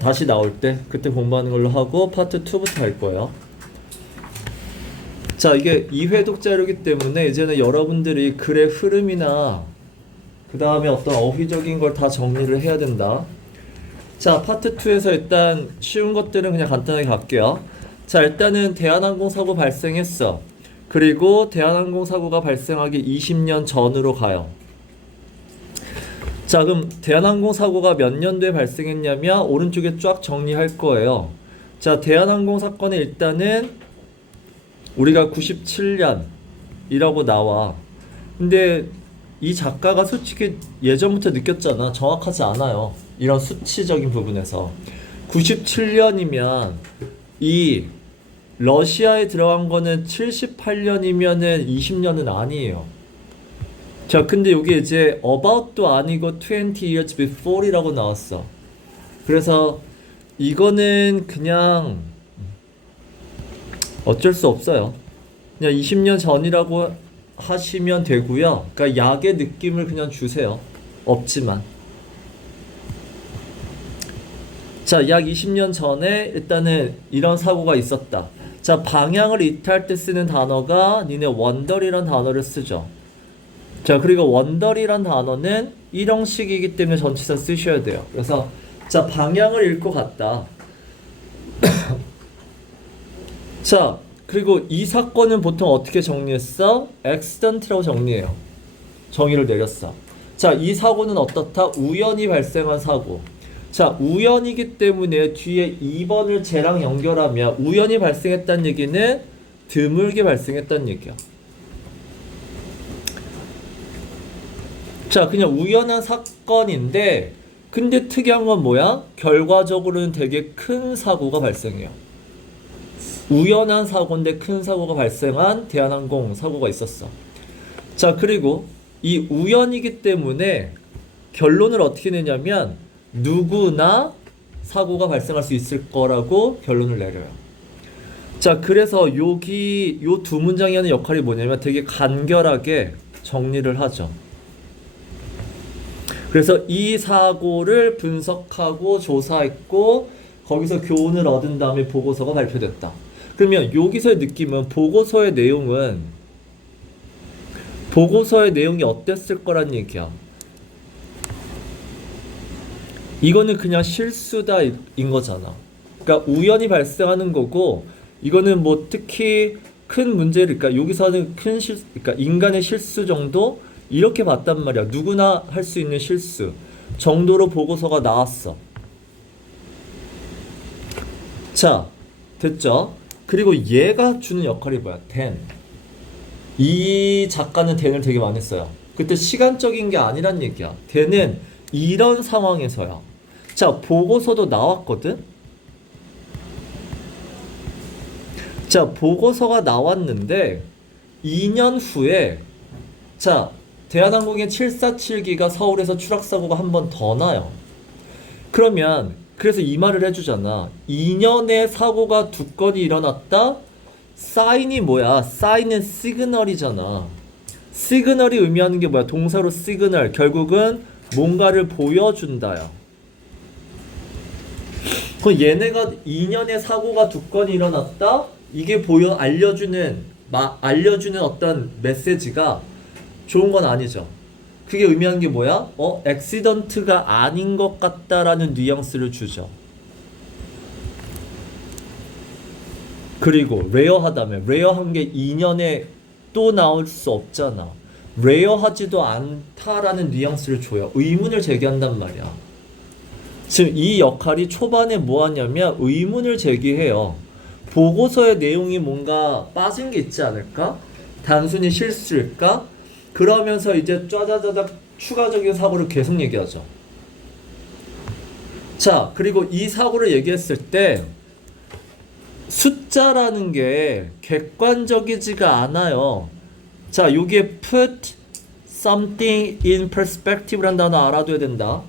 다시 나올 때 그때 공부하는 걸로 하고 파트 2부터 할 거예요. 자, 이게 2회독 자료이기 때문에 이제는 여러분들이 글의 흐름이나 그 다음에 어떤 어휘적인 걸 다 정리를 해야 된다. 자, 파트 2에서 일단 쉬운 것들은 그냥 간단하게 갈게요. 자, 일단은 대한항공 사고 발생했어. 그리고 대한항공 사고가 발생하기 20년 전으로 가요. 자, 그럼 대한항공 사고가 몇 년도에 발생했냐면 오른쪽에 쫙 정리할 거예요. 자, 대한항공 사건은 일단은 우리가 97년이라고 나와. 근데 이 작가가 솔직히 예전부터 느꼈잖아. 정확하지 않아요. 이런 수치적인 부분에서. 97년이면 이 러시아에 들어간 거는 78년이면은 20년은 아니에요. 자, 근데 여기 이제 about도 아니고 20 years before이라고 나왔어. 그래서 이거는 그냥 어쩔 수 없어요. 그냥 20년 전이라고 하시면 되고요. 그러니까 약의 느낌을 그냥 주세요. 없지만. 자, 약 20년 전에 일단은 이런 사고가 있었다. 자, 방향을 이탈할 때 쓰는 단어가 니네 원더리란 단어를 쓰죠. 자, 그리고 원더리란 단어는 일형식이기 때문에 전치사 쓰셔야 돼요. 그래서 자, 방향을 잃고 갔다. 자, 그리고 이 사건은 보통 어떻게 정리했어? accident라고 정리해요. 정의를 내렸어. 자, 이 사고는 어떻다? 우연히 발생한 사고. 자, 우연이기 때문에 뒤에 2번을 쟤랑 연결하면 우연히 발생했다는 얘기는 드물게 발생했다는 얘기야. 자, 그냥 우연한 사건인데 근데 특이한 건 뭐야? 결과적으로는 되게 큰 사고가 발생해요. 우연한 사고인데 큰 사고가 발생한 대한항공 사고가 있었어. 자, 그리고 이 우연이기 때문에 결론을 어떻게 내냐면 누구나 사고가 발생할 수 있을 거라고 결론을 내려요. 자, 그래서 여기 요 두 문장이 하는 역할이 뭐냐면 되게 간결하게 정리를 하죠. 그래서 이 사고를 분석하고 조사했고 거기서 교훈을 얻은 다음에 보고서가 발표됐다. 그러면 여기서의 느낌은 보고서의 내용이 어땠을 거란 얘기야. 이거는 그냥 실수다 인 거잖아. 그러니까 우연히 발생하는 거고 이거는 뭐 특히 큰 문제를 그러니까 여기서는 그러니까 인간의 실수 정도 이렇게 봤단 말이야. 누구나 할 수 있는 실수 정도로 보고서가 나왔어. 자, 됐죠? 그리고 얘가 주는 역할이 뭐야? than. 이 작가는 than을 되게 많이 써요. 그때 시간적인 게 아니란 얘기야. than은 이런 상황에서야. 자, 보고서도 나왔거든? 자, 보고서가 나왔는데 2년 후에 자, 대한항공의 747기가 서울에서 추락사고가 한 번 더 나요. 그러면 그래서 이 말을 해주잖아. 2년에 사고가 2건이 일어났다? 사인이 뭐야? 사인은 시그널이잖아. 시그널이 의미하는 게 뭐야? 동사로 시그널. 결국은 뭔가를 보여준다야. 그럼 얘네가 2년에 사고가 2건이 일어났다? 이게 알려주는 어떤 메시지가 좋은 건 아니죠. 그게 의미하는 게 뭐야? 액시던트가 아닌 것 같다라는 뉘앙스를 주죠. 그리고 레어하다면 레어한 게 2년에 또 나올 수 없잖아. 레어하지도 않다라는 뉘앙스를 줘요. 의문을 제기한단 말이야. 지금 이 역할이 초반에 뭐 하냐면 의문을 제기해요. 보고서의 내용이 뭔가 빠진 게 있지 않을까? 단순히 실수일까? 그러면서 이제 짜자자작 추가적인 사고를 계속 얘기하죠. 자, 그리고 이 사고를 얘기했을 때 숫자라는 게 객관적이지가 않아요. 자, 여기에 put something in perspective라는 단어 알아둬야 된다.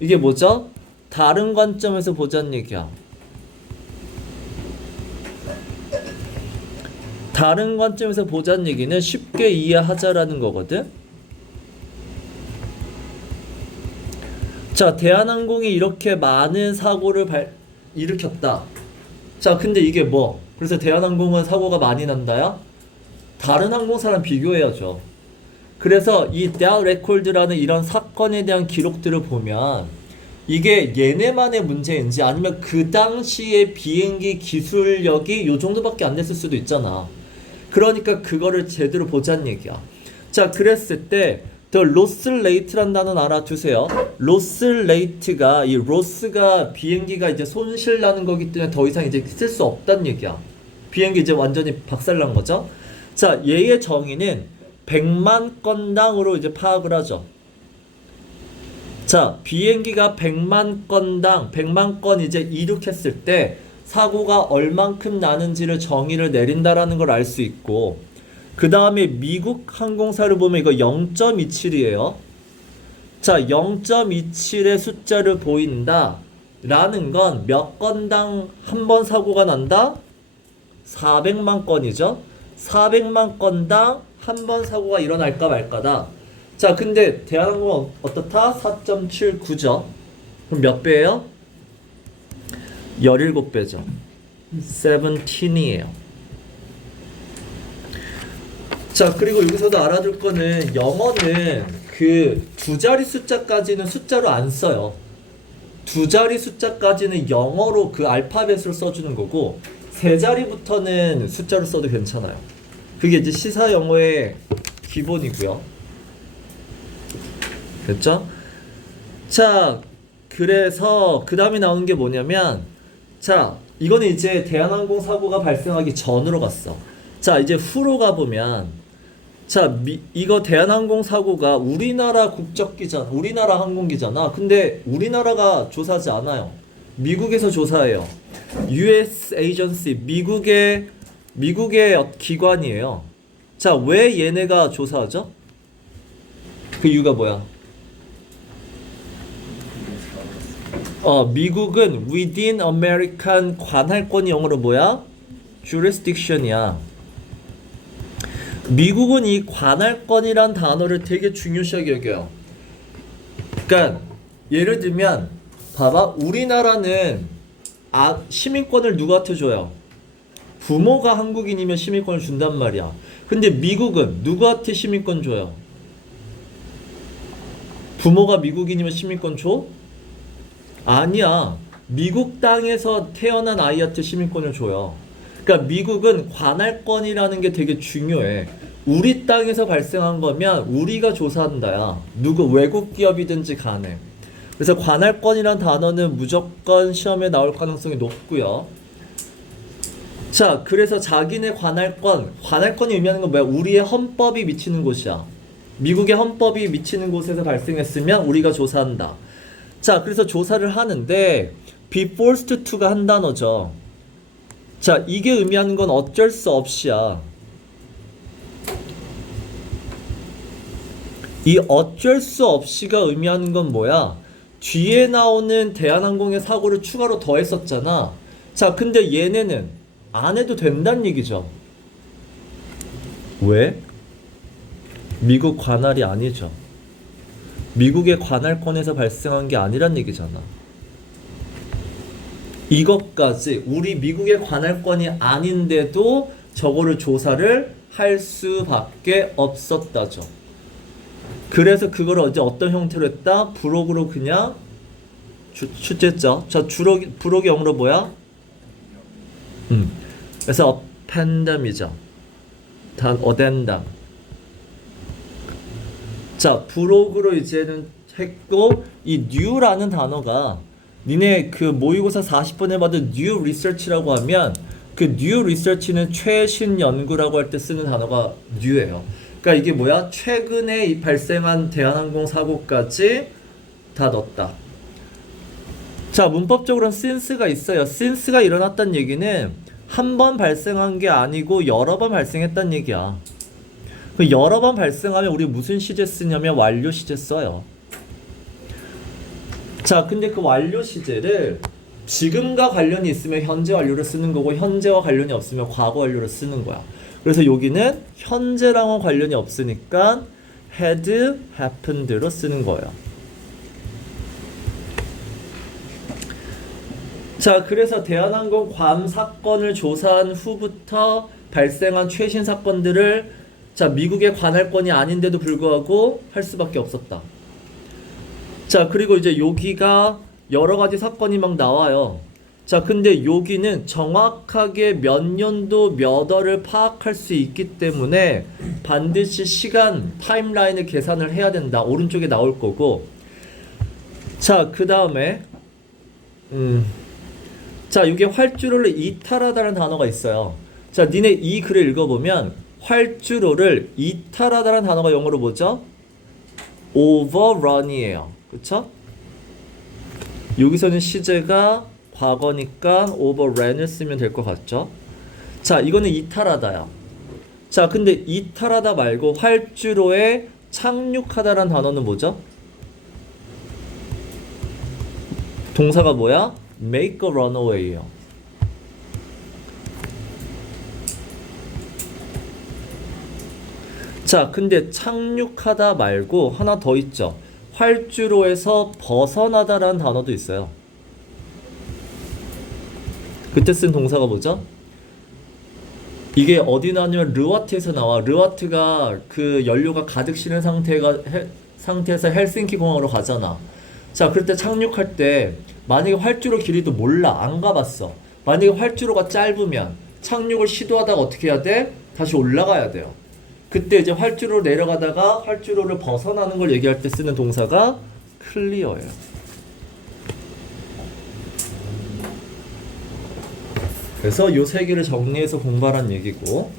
이게 뭐죠? 다른 관점에서 보자는 얘기야. 다른 관점에서 보자는 얘기는 쉽게 이해하자라는 거거든. 자, 대한항공이 이렇게 많은 사고를 일으켰다. 자, 근데 이게 뭐? 그래서 대한항공은 사고가 많이 난다야? 다른 항공사랑 비교해야죠. 그래서 이 데아 레코드라는 이런 사건에 대한 기록들을 보면 이게 얘네만의 문제인지 아니면 그 당시의 비행기 기술력이 요 정도밖에 안 됐을 수도 있잖아. 그러니까 그거를 제대로 보자는 얘기야. 자, 그랬을 때 the loss rate란 단어는 알아두세요. loss rate가 이 loss가 비행기가 이제 손실 나는 거기 때문에 더 이상 이제 쓸 수 없다는 얘기야. 비행기 이제 완전히 박살난 거죠. 자, 얘의 정의는 100만 건당으로 이제 파악을 하죠. 자, 비행기가 100만 건당 100만 건 이제 이륙했을 때 사고가 얼만큼 나는지를 정의를 내린다라는 걸 알 수 있고, 그 다음에 미국 항공사를 보면 이거 0.27이에요. 자, 0.27의 숫자를 보인다 라는 건 몇 건당 한 번 사고가 난다? 400만 건이죠. 400만 건당 한 번 사고가 일어날까 말까다. 자, 근데 대한항공은 어떻다? 4.79죠. 그럼 몇 배예요? 17배죠. 17이에요. 자, 그리고 여기서도 알아둘 거는 영어는 그 두 자리 숫자까지는 숫자로 안 써요. 두 자리 숫자까지는 영어로 그 알파벳으로 써주는 거고, 세 자리부터는 숫자로 써도 괜찮아요. 그게 이제 시사 영어의 기본이고요. 됐죠? 자, 그래서 그 다음에 나오는 게 뭐냐면, 자, 이거는 이제 대한항공 사고가 발생하기 전으로 갔어. 자, 이제 후로 가보면, 자, 이거 대한항공 사고가 우리나라 국적기잖아. 우리나라 항공기잖아. 근데 우리나라가 조사하지 않아요. 미국에서 조사해요. US Agency, 미국의 기관이에요. 자, 왜 얘네가 조사하죠? 그 이유가 뭐야? 미국은 within American 관할권이 영어로 뭐야? jurisdiction이야. 미국은 이 관할권이란 단어를 되게 중요시하게 여겨요. 그러니까 예를 들면 봐봐, 우리나라는 시민권을 누구한테 줘요? 부모가 한국인이면 시민권을 준단 말이야. 근데 미국은 누구한테 시민권 줘요? 부모가 미국인이면 시민권 줘? 아니야. 미국 땅에서 태어난 아이한테 시민권을 줘요. 그러니까 미국은 관할권이라는 게 되게 중요해. 우리 땅에서 발생한 거면 우리가 조사한다야. 누구 외국 기업이든지 간에. 그래서 관할권이란 단어는 무조건 시험에 나올 가능성이 높고요. 자, 그래서 자기네 관할권이 의미하는 건 뭐야? 우리의 헌법이 미치는 곳이야. 미국의 헌법이 미치는 곳에서 발생했으면 우리가 조사한다. 자, 그래서 조사를 하는데 be forced to가 한 단어죠. 자, 이게 의미하는 건 어쩔 수 없이야. 이 어쩔 수 없이가 의미하는 건 뭐야? 뒤에 나오는 대한항공의 사고를 추가로 더했었잖아. 자, 근데 얘네는 안 해도 된다는 얘기죠. 왜? 미국 관할이 아니죠. 미국의 관할권에서 발생한 게 아니란 얘기잖아. 이것까지 우리 미국의 관할권이 아닌데도 저거를 조사를 할 수밖에 없었다죠. 그래서 그걸 이제 어떤 형태로 했다? 부록으로 그냥 출제했죠. 자, 부록이 영어로 뭐야? 그래서 appendam이죠. 단 addendum. 자, 부록으로 이제는 했고, 이 new라는 단어가 니네 그 모의고사 40번에 받은 new research라고 하면 그 new research는 최신 연구라고 할 때 쓰는 단어가 new예요. 그러니까 이게 뭐야? 최근에 발생한 대한항공 사고까지 다 넣었다. 자, 문법적으로는 since가 있어요. since가 일어났다는 얘기는 한 번 발생한 게 아니고 여러 번 발생했다는 얘기야. 그 여러 번 발생하면 우리 무슨 시제 쓰냐면 완료 시제 써요. 자, 근데 그 완료 시제를 지금과 관련이 있으면 현재 완료를 쓰는 거고, 현재와 관련이 없으면 과거 완료를 쓰는 거야. 그래서 여기는 현재랑은 관련이 없으니까 had happened로 쓰는 거예요. 자, 그래서 대한항공 괌 사건을 조사한 후부터 발생한 최신 사건들을 자, 미국의 관할권이 아닌데도 불구하고 할 수밖에 없었다. 자, 그리고 이제 여기가 여러 가지 사건이 막 나와요. 자, 근데 여기는 정확하게 몇 년도 몇 월을 파악할 수 있기 때문에 반드시 시간 타임라인을 계산을 해야 된다. 오른쪽에 나올 거고. 자, 그 다음에 자, 이게 활주로를 이탈하다는 단어가 있어요. 자, 니네 이 글을 읽어보면 활주로를 이탈하다는 단어가 영어로 뭐죠? overrun이에요. 그쵸? 여기서는 시제가 과거니까 overran을 쓰면 될 것 같죠? 자, 이거는 이탈하다야. 자, 근데 이탈하다 말고 활주로에 착륙하다라는 단어는 뭐죠? 동사가 뭐야? make a runaway예요. 자, 근데 착륙하다 말고 하나 더 있죠. 활주로에서 벗어나다라는 단어도 있어요. 그때 쓴 동사가 뭐죠? 이게 어디 나냐면 르와트에서 나와. 르와트가 그 연료가 가득 실은 상태에서 헬싱키 공항으로 가잖아. 자, 그럴 때 착륙할 때 만약에 활주로 길이도 몰라, 안 가봤어. 만약에 활주로가 짧으면 착륙을 시도하다가 어떻게 해야 돼? 다시 올라가야 돼요. 그때 이제 활주로로 내려가다가 활주로를 벗어나는 걸 얘기할 때 쓰는 동사가 클리어예요. 그래서 요 세 개를 정리해서 공부하라는 얘기고.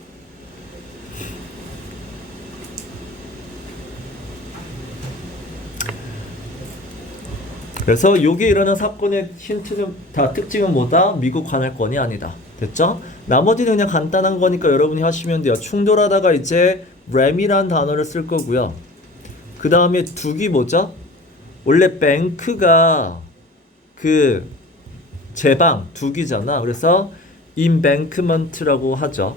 그래서 요게 일어난 사건의 힌트는 다 특징은 뭐다? 미국 관할권이 아니다. 됐죠? 나머지는 그냥 간단한 거니까 여러분이 하시면 돼요. 충돌하다가 이제 램이라는 단어를 쓸 거고요. 그 다음에 둑이 뭐죠? 원래 뱅크가 그 제방 둑이잖아. 그래서 embankment라고 하죠.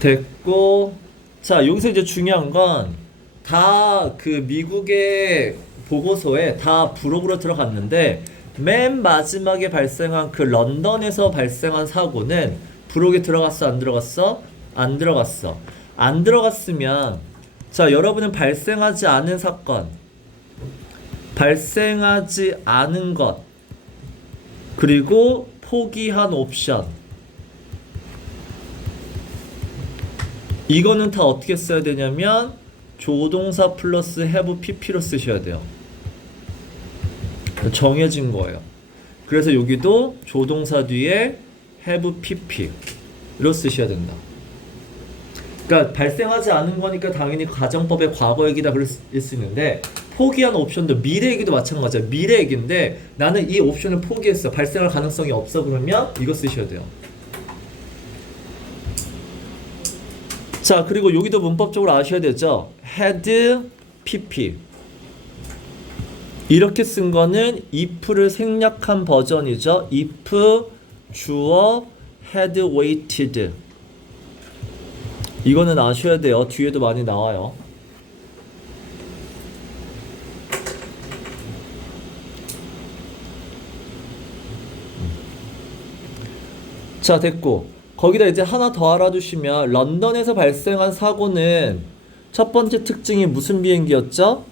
됐고, 자, 여기서 이제 중요한 건 다 그 미국의 보고서에 다 부록으로 들어갔는데 맨 마지막에 발생한 그 런던에서 발생한 사고는 부록에 들어갔어, 안 들어갔어? 안 들어갔어. 안 들어갔으면 자, 여러분은 발생하지 않은 사건, 발생하지 않은 것, 그리고 포기한 옵션, 이거는 다 어떻게 써야 되냐면 조동사 플러스 have pp로 쓰셔야 돼요. 정해진 거예요. 그래서 여기도 조동사 뒤에 have pp로 쓰셔야 된다. 그러니까 발생하지 않은 거니까 당연히 가정법의 과거 얘기다 그럴 수 있는데 포기한 옵션도 미래 얘기도 마찬가지야. 미래 얘기인데 나는 이 옵션을 포기했어. 발생할 가능성이 없어. 그러면 이거 쓰셔야 돼요. 자, 그리고 여기도 문법적으로 아셔야 되죠. had pp 이렇게 쓴 거는 if를 생략한 버전이죠. if 주어 had waited 이거는 아셔야 돼요. 뒤에도 많이 나와요. 자, 됐고 거기다 이제 하나 더 알아두시면 런던에서 발생한 사고는 첫 번째 특징이 무슨 비행기였죠?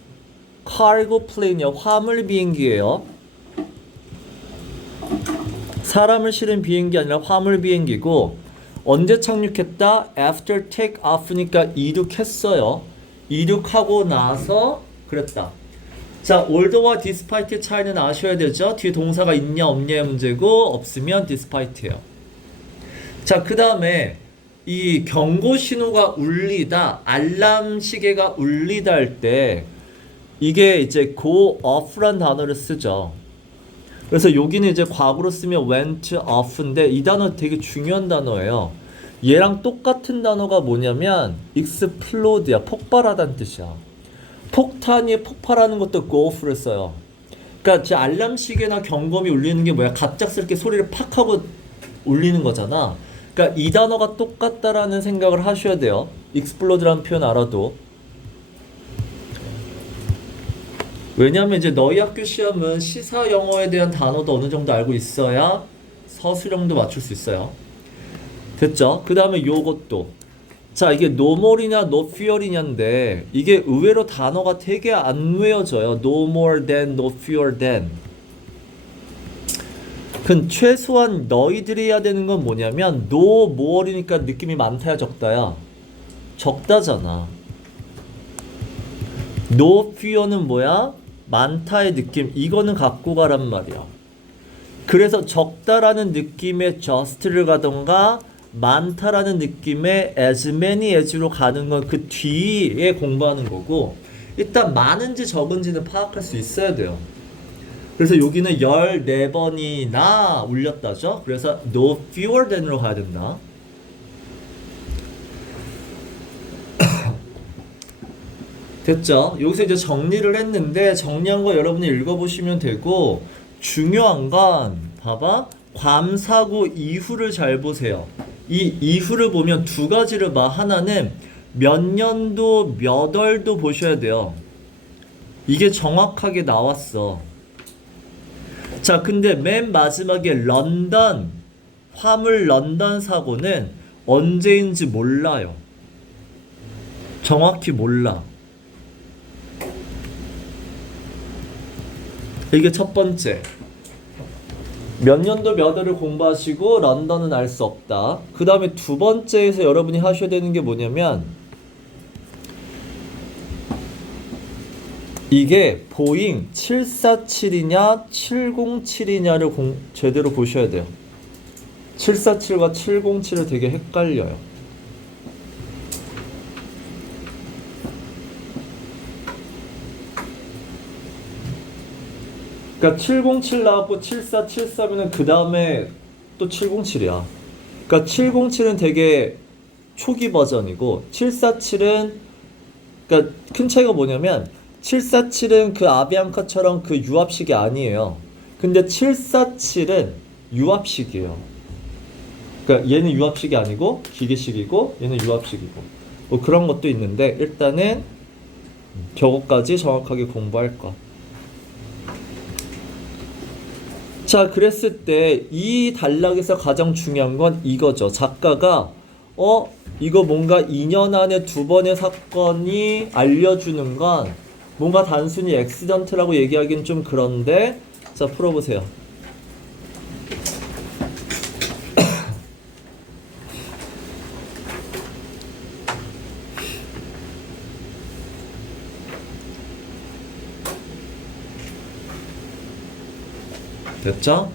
카고 플레인이요. 화물 비행기예요. 사람을 실은 비행기 아니라 화물 비행기고 언제 착륙했다? After take off니까 이륙했어요. 이륙하고 나서 그랬다. 자, although와 despite 차이는 아셔야 되죠? 뒤에 동사가 있냐 없냐의 문제고 없으면 despite예요. 자, 그 다음에 이 경고 신호가 울리다, 알람 시계가 울리다 할 때 이게 이제 go off란 단어를 쓰죠. 그래서 여기는 이제 과거로 쓰면 went off인데 이 단어 되게 중요한 단어예요. 얘랑 똑같은 단어가 뭐냐면 explode야. 폭발하다는 뜻이야. 폭탄이 폭발하는 것도 go off를 써요. 그러니까 제 알람 시계나 경검이 울리는 게 뭐야? 갑작스럽게 소리를 팍 하고 울리는 거잖아. 그러니까 이 단어가 똑같다라는 생각을 하셔야 돼요. explode라는 표현 알아도. 왜냐하면 이제 너희 학교 시험은 시사 영어에 대한 단어도 어느 정도 알고 있어야 서술형도 맞출 수 있어요. 됐죠? 그 다음에 요것도. 자, 이게 no more이냐 no fear이냐인데 이게 의외로 단어가 되게 안 외워져요. no more than, no fewer than. 그 최소한 너희들이 해야 되는 건 뭐냐면 no more이니까 느낌이 많다야 적다야? 적다잖아. no fear는 뭐야? 많다의 느낌. 이거는 갖고 가란 말이야. 그래서 적다라는 느낌의 just를 가던가 많다라는 느낌의 as many as로 가는 건 그 뒤에 공부하는 거고, 일단 많은지 적은지는 파악할 수 있어야 돼요. 그래서 여기는 14번이나 울렸다죠. 그래서 no fewer than으로 가야 된다. 됐죠? 여기서 이제 정리를 했는데 정리한 거 여러분이 읽어보시면 되고, 중요한 건 봐봐, 괌사고 이후를 잘 보세요. 이 이후를 보면 두 가지를 봐. 하나는 몇 년도 몇 월도 보셔야 돼요. 이게 정확하게 나왔어. 자, 근데 맨 마지막에 런던, 화물 런던 사고는 언제인지 몰라요. 정확히 몰라. 이게 첫 번째. 몇 년도 몇 월을 공부하시고 런던은 알 수 없다. 그 다음에 두 번째에서 여러분이 하셔야 되는 게 뭐냐면 이게 보잉 747이냐 707이냐를 제대로 보셔야 돼요. 747과 707을 되게 헷갈려요. 그러니까 707 나왔고 7473이면 그 다음에 또 707이야. 그러니까 707은 되게 초기 버전이고 747은 그러니까 큰 차이가 뭐냐면 747은 그 아비앙카처럼 그 유압식이 아니에요. 근데 747은 유압식이에요. 그러니까 얘는 유압식이 아니고 기계식이고 얘는 유압식이고 뭐 그런 것도 있는데 일단은 저거까지 정확하게 공부할 거. 자, 그랬을 때 이 단락에서 가장 중요한 건 이거죠. 작가가 이거 뭔가 2년 안에 두 번의 사건이 알려주는 건 뭔가 단순히 액시던트라고 얘기하기는 좀 그런데, 자, 풀어보세요. 됐죠?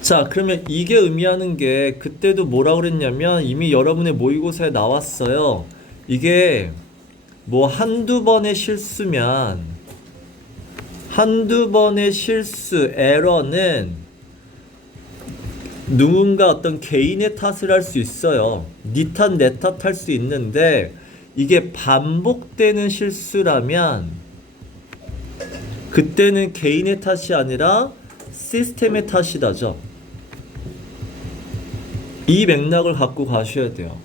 자, 그러면 이게 의미하는 게 그때도 뭐라 그랬냐면 이미 여러분의 모의고사에 나왔어요. 이게 뭐 한두 번의 실수면 한두 번의 실수, 에러는 누군가 어떤 개인의 탓을 할 수 있어요. 네 탓, 내 탓 할 수 있는데 이게 반복되는 실수라면 그때는 개인의 탓이 아니라 시스템의 탓이다죠. 이 맥락을 갖고 가셔야 돼요.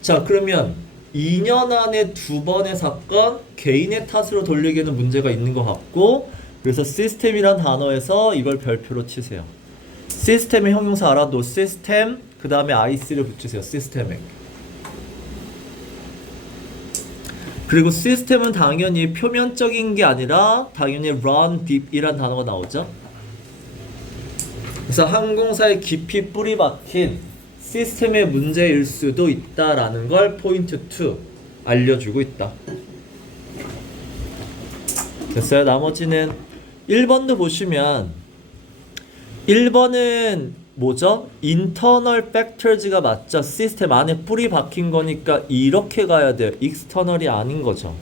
자, 그러면 2년 안에 두 번의 사건 개인의 탓으로 돌리기에는 문제가 있는 것 같고, 그래서 시스템이란 단어에서 이걸 별표로 치세요. 시스템의 형용사 알아도 시스템 그 다음에 IC를 붙이세요. 시스템에. 그리고 시스템은 당연히 표면적인 게 아니라 당연히 run deep이란 단어가 나오죠. 그래서 항공사에 깊이 뿌리 박힌 시스템의 문제일 수도 있다라는 걸 포인트 2 알려주고 있다. 됐어요? 나머지는 1번도 보시면 1번은 뭐죠? internal factors가 맞죠? 시스템 안에 뿌리 박힌 거니까 이렇게 가야 돼요. external이 아닌 거죠.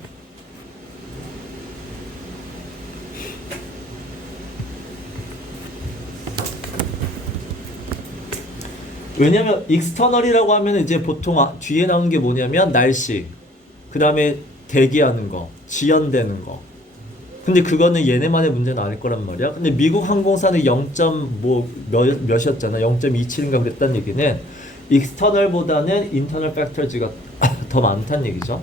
왜냐면 external이라고 하면 이제 보통 뒤에 나오는 게 뭐냐면 날씨, 그 다음에 대기하는 거, 지연되는 거. 근데 그거는 얘네만의 문제는 아닐 거란 말이야. 근데 미국 항공사는 0. 몇이었잖아. 0.27인가 그랬다는 얘기는 external보다는 internal factors가 더 많다는 얘기죠.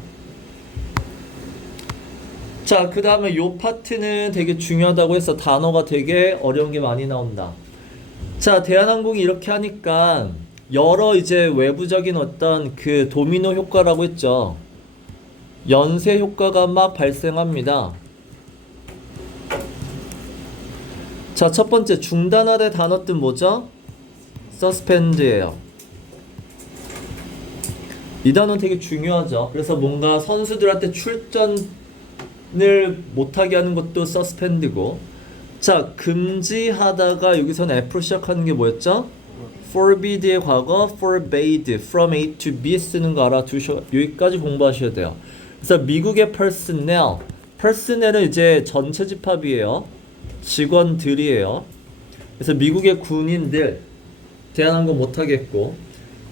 자, 그 다음에 요 파트는 되게 중요하다고 해서 단어가 되게 어려운 게 많이 나온다. 자, 대한항공이 이렇게 하니까 여러 이제 외부적인 어떤 그 도미노 효과라고 했죠. 연쇄 효과가 막 발생합니다. 자, 첫 번째 중단하다 단어 뜻 뭐죠? suspend예요. 이 단어 되게 중요하죠. 그래서 뭔가 선수들한테 출전을 못하게 하는 것도 suspend고. 자, 금지하다가 여기서는 F로 시작하는 게 뭐였죠? forbid의 과거 forbade, from A to B 쓰는 거 알아두셔. 여기까지 공부하셔야 돼요. 그래서 미국의 personnel은 이제 전체 집합이에요. 직원들이에요. 그래서 미국의 군인들 대한항공 못하겠고,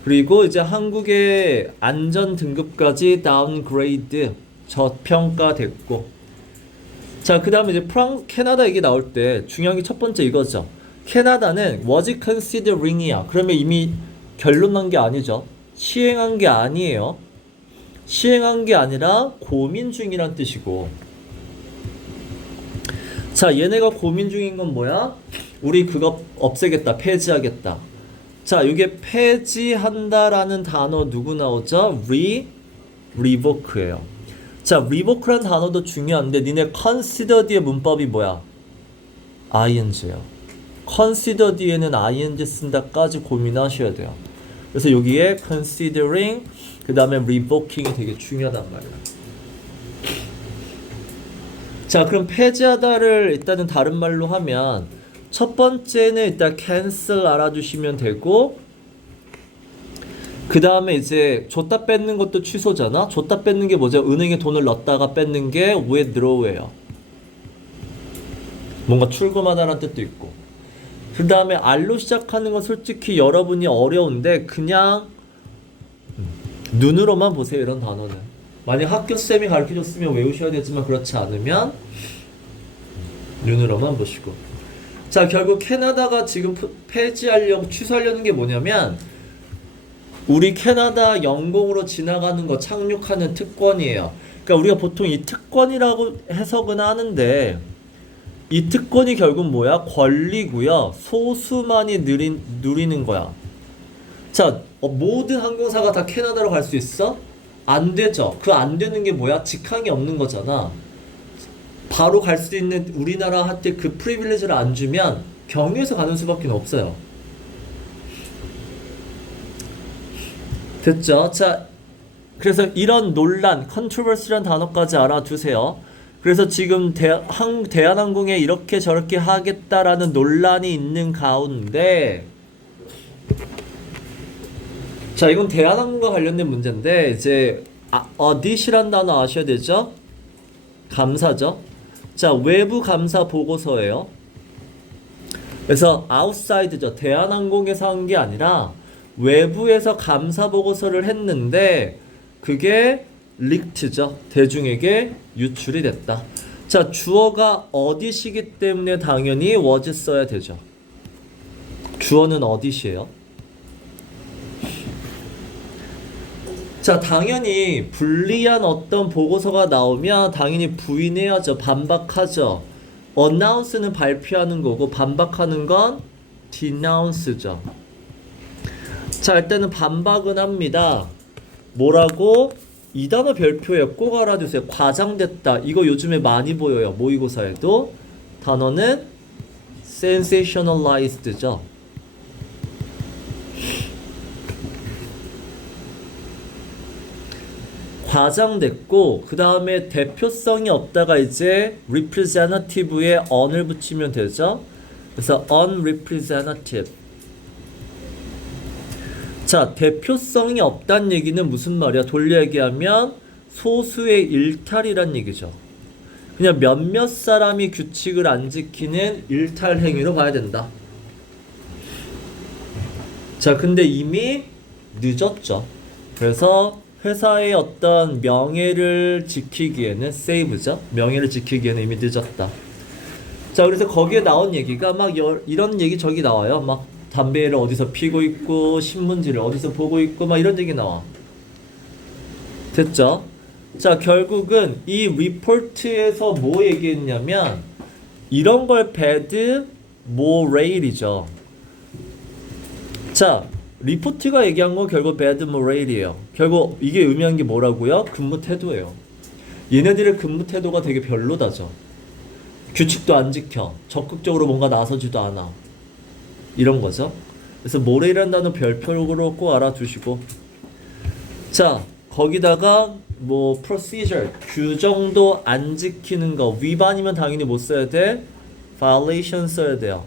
그리고 이제 한국의 안전 등급까지 다운그레이드 저평가됐고. 자, 그 다음에 이제 캐나다 얘기 나올 때 중요한 게 첫 번째 이거죠. 캐나다는 was considering이야. 그러면 이미 결론 난 게 아니죠. 시행한 게 아니에요. 시행한 게 아니라 고민 중이란 뜻이고. 자, 얘네가 고민 중인 건 뭐야? 우리 그거 없애겠다, 폐지하겠다. 자, 이게 폐지한다라는 단어 누구 나오죠? revoke예요. 자, revoke라는 단어도 중요한데 니네 consider 뒤에 문법이 뭐야? ing예요. consider 뒤에는 ing 쓴다까지 고민하셔야 돼요. 그래서 여기에 considering 그 다음에 revoking이 되게 중요하단 말이야. 자, 그럼 폐지하다를 일단은 다른 말로 하면 첫 번째는 일단 cancel 알아두시면 되고, 그 다음에 이제 줬다 뺏는 것도 취소잖아. 줬다 뺏는 게 뭐죠? 은행에 돈을 넣었다가 뺏는 게 withdraw예요. 뭔가 출금하다라는 뜻도 있고. 그 다음에 R로 시작하는 건 솔직히 여러분이 어려운데 그냥 눈으로만 보세요. 이런 단어는 만약 학교쌤이 가르쳐줬으면 외우셔야 되지만 그렇지 않으면 눈으로만 보시고. 자, 결국 캐나다가 지금 폐지하려고 취소하려는 게 뭐냐면 우리 캐나다 영공으로 지나가는 거 착륙하는 특권이에요. 그러니까 우리가 보통 이 특권이라고 해석은 하는데 이 특권이 결국 뭐야? 권리고요. 소수만이 누리는 거야. 자, 모든 항공사가 다 캐나다로 갈 수 있어? 안 되죠. 그 안 되는 게 뭐야? 직항이 없는 거잖아. 바로 갈 수 있는 우리나라한테 그 프리빌리지를 안 주면 경유해서 가는 수밖에 없어요. 됐죠? 자, 그래서 이런 논란, controversy란 단어까지 알아두세요. 그래서 지금 대한항공에 이렇게 저렇게 하겠다라는 논란이 있는 가운데, 자, 이건 대한항공과 관련된 문제인데 이제 audit이란 단어 아셔야 되죠? 감사죠? 자, 외부 감사 보고서예요. 그래서 outside죠. 대한항공에서 한 게 아니라 외부에서 감사 보고서를 했는데 그게 leaked죠. 대중에게 유출이 됐다. 자, 주어가 audit이기 때문에 당연히 was 써야 되죠. 주어는 audit이에요. 자, 당연히 불리한 어떤 보고서가 나오면 당연히 부인해야죠. 반박하죠. announce는 발표하는 거고 반박하는 건 denounce죠. 자, 일단은 반박은 합니다. 뭐라고? 이 단어 별표예요. 꼭 알아두세요. 과장됐다. 이거 요즘에 많이 보여요. 모의고사에도. 단어는 sensationalized죠. 과장됐고, 그 다음에 대표성이 없다가 이제 representative에 on을 붙이면 되죠. 그래서 unrepresentative. 자, 대표성이 없다는 얘기는 무슨 말이야? 돌려 얘기하면 소수의 일탈이란 얘기죠. 그냥 몇몇 사람이 규칙을 안 지키는 일탈 행위로 봐야 된다. 자, 근데 이미 늦었죠. 그래서 회사의 어떤 명예를 지키기에는 save죠. 명예를 지키기에는 이미 늦었다. 자, 그래서 거기에 나온 얘기가 막 이런 얘기 저기 나와요. 막 담배를 어디서 피고 있고 신문지를 어디서 보고 있고 막 이런 얘기 나와. 됐죠? 자, 결국은 이 리포트에서 뭐 얘기했냐면 이런 걸 bad morale이죠. 자, 리포트가 얘기한 건 결국 bad morale이에요. 결국 이게 의미한 게 뭐라고요? 근무 태도예요. 얘네들의 근무 태도가 되게 별로다죠. 규칙도 안 지켜. 적극적으로 뭔가 나서지도 않아. 이런 거죠. 그래서 morale이라는 단어 별표로 꼭 알아두시고. 자, 거기다가 뭐 procedure, 규정도 안 지키는 거. 위반이면 당연히 못 써야 돼. violation 써야 돼요.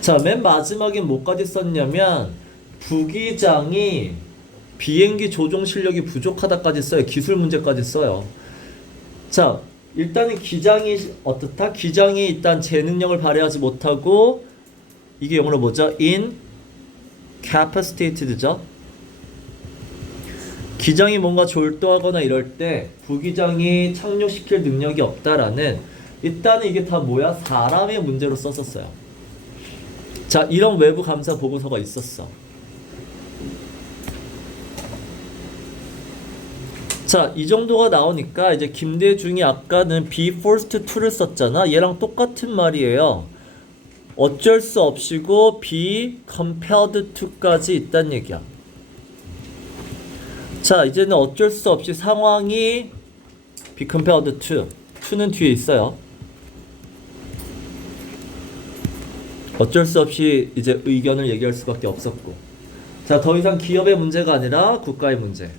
자, 맨 마지막에 뭐까지 썼냐면 부기장이 비행기 조종 실력이 부족하다까지 써요. 기술 문제까지 써요. 자, 일단은 기장이 어떻다? 기장이 일단 제 능력을 발휘하지 못하고 이게 영어로 뭐죠? incapacited죠. 기장이 뭔가 졸도하거나 이럴 때 부기장이 착륙시킬 능력이 없다라는 일단은 이게 다 뭐야? 사람의 문제로 썼었어요. 자, 이런 외부 감사 보고서가 있었어. 자, 이 정도가 나오니까 이제 김대중이 아까는 be forced to를 썼잖아. 얘랑 똑같은 말이에요. 어쩔 수 없이고 be compelled to까지 있단 얘기야. 자, 이제는 어쩔 수 없이 상황이 be compelled to는 뒤에 있어요. 어쩔 수 없이 이제 의견을 얘기할 수밖에 없었고. 자, 더 이상 기업의 문제가 아니라 국가의 문제.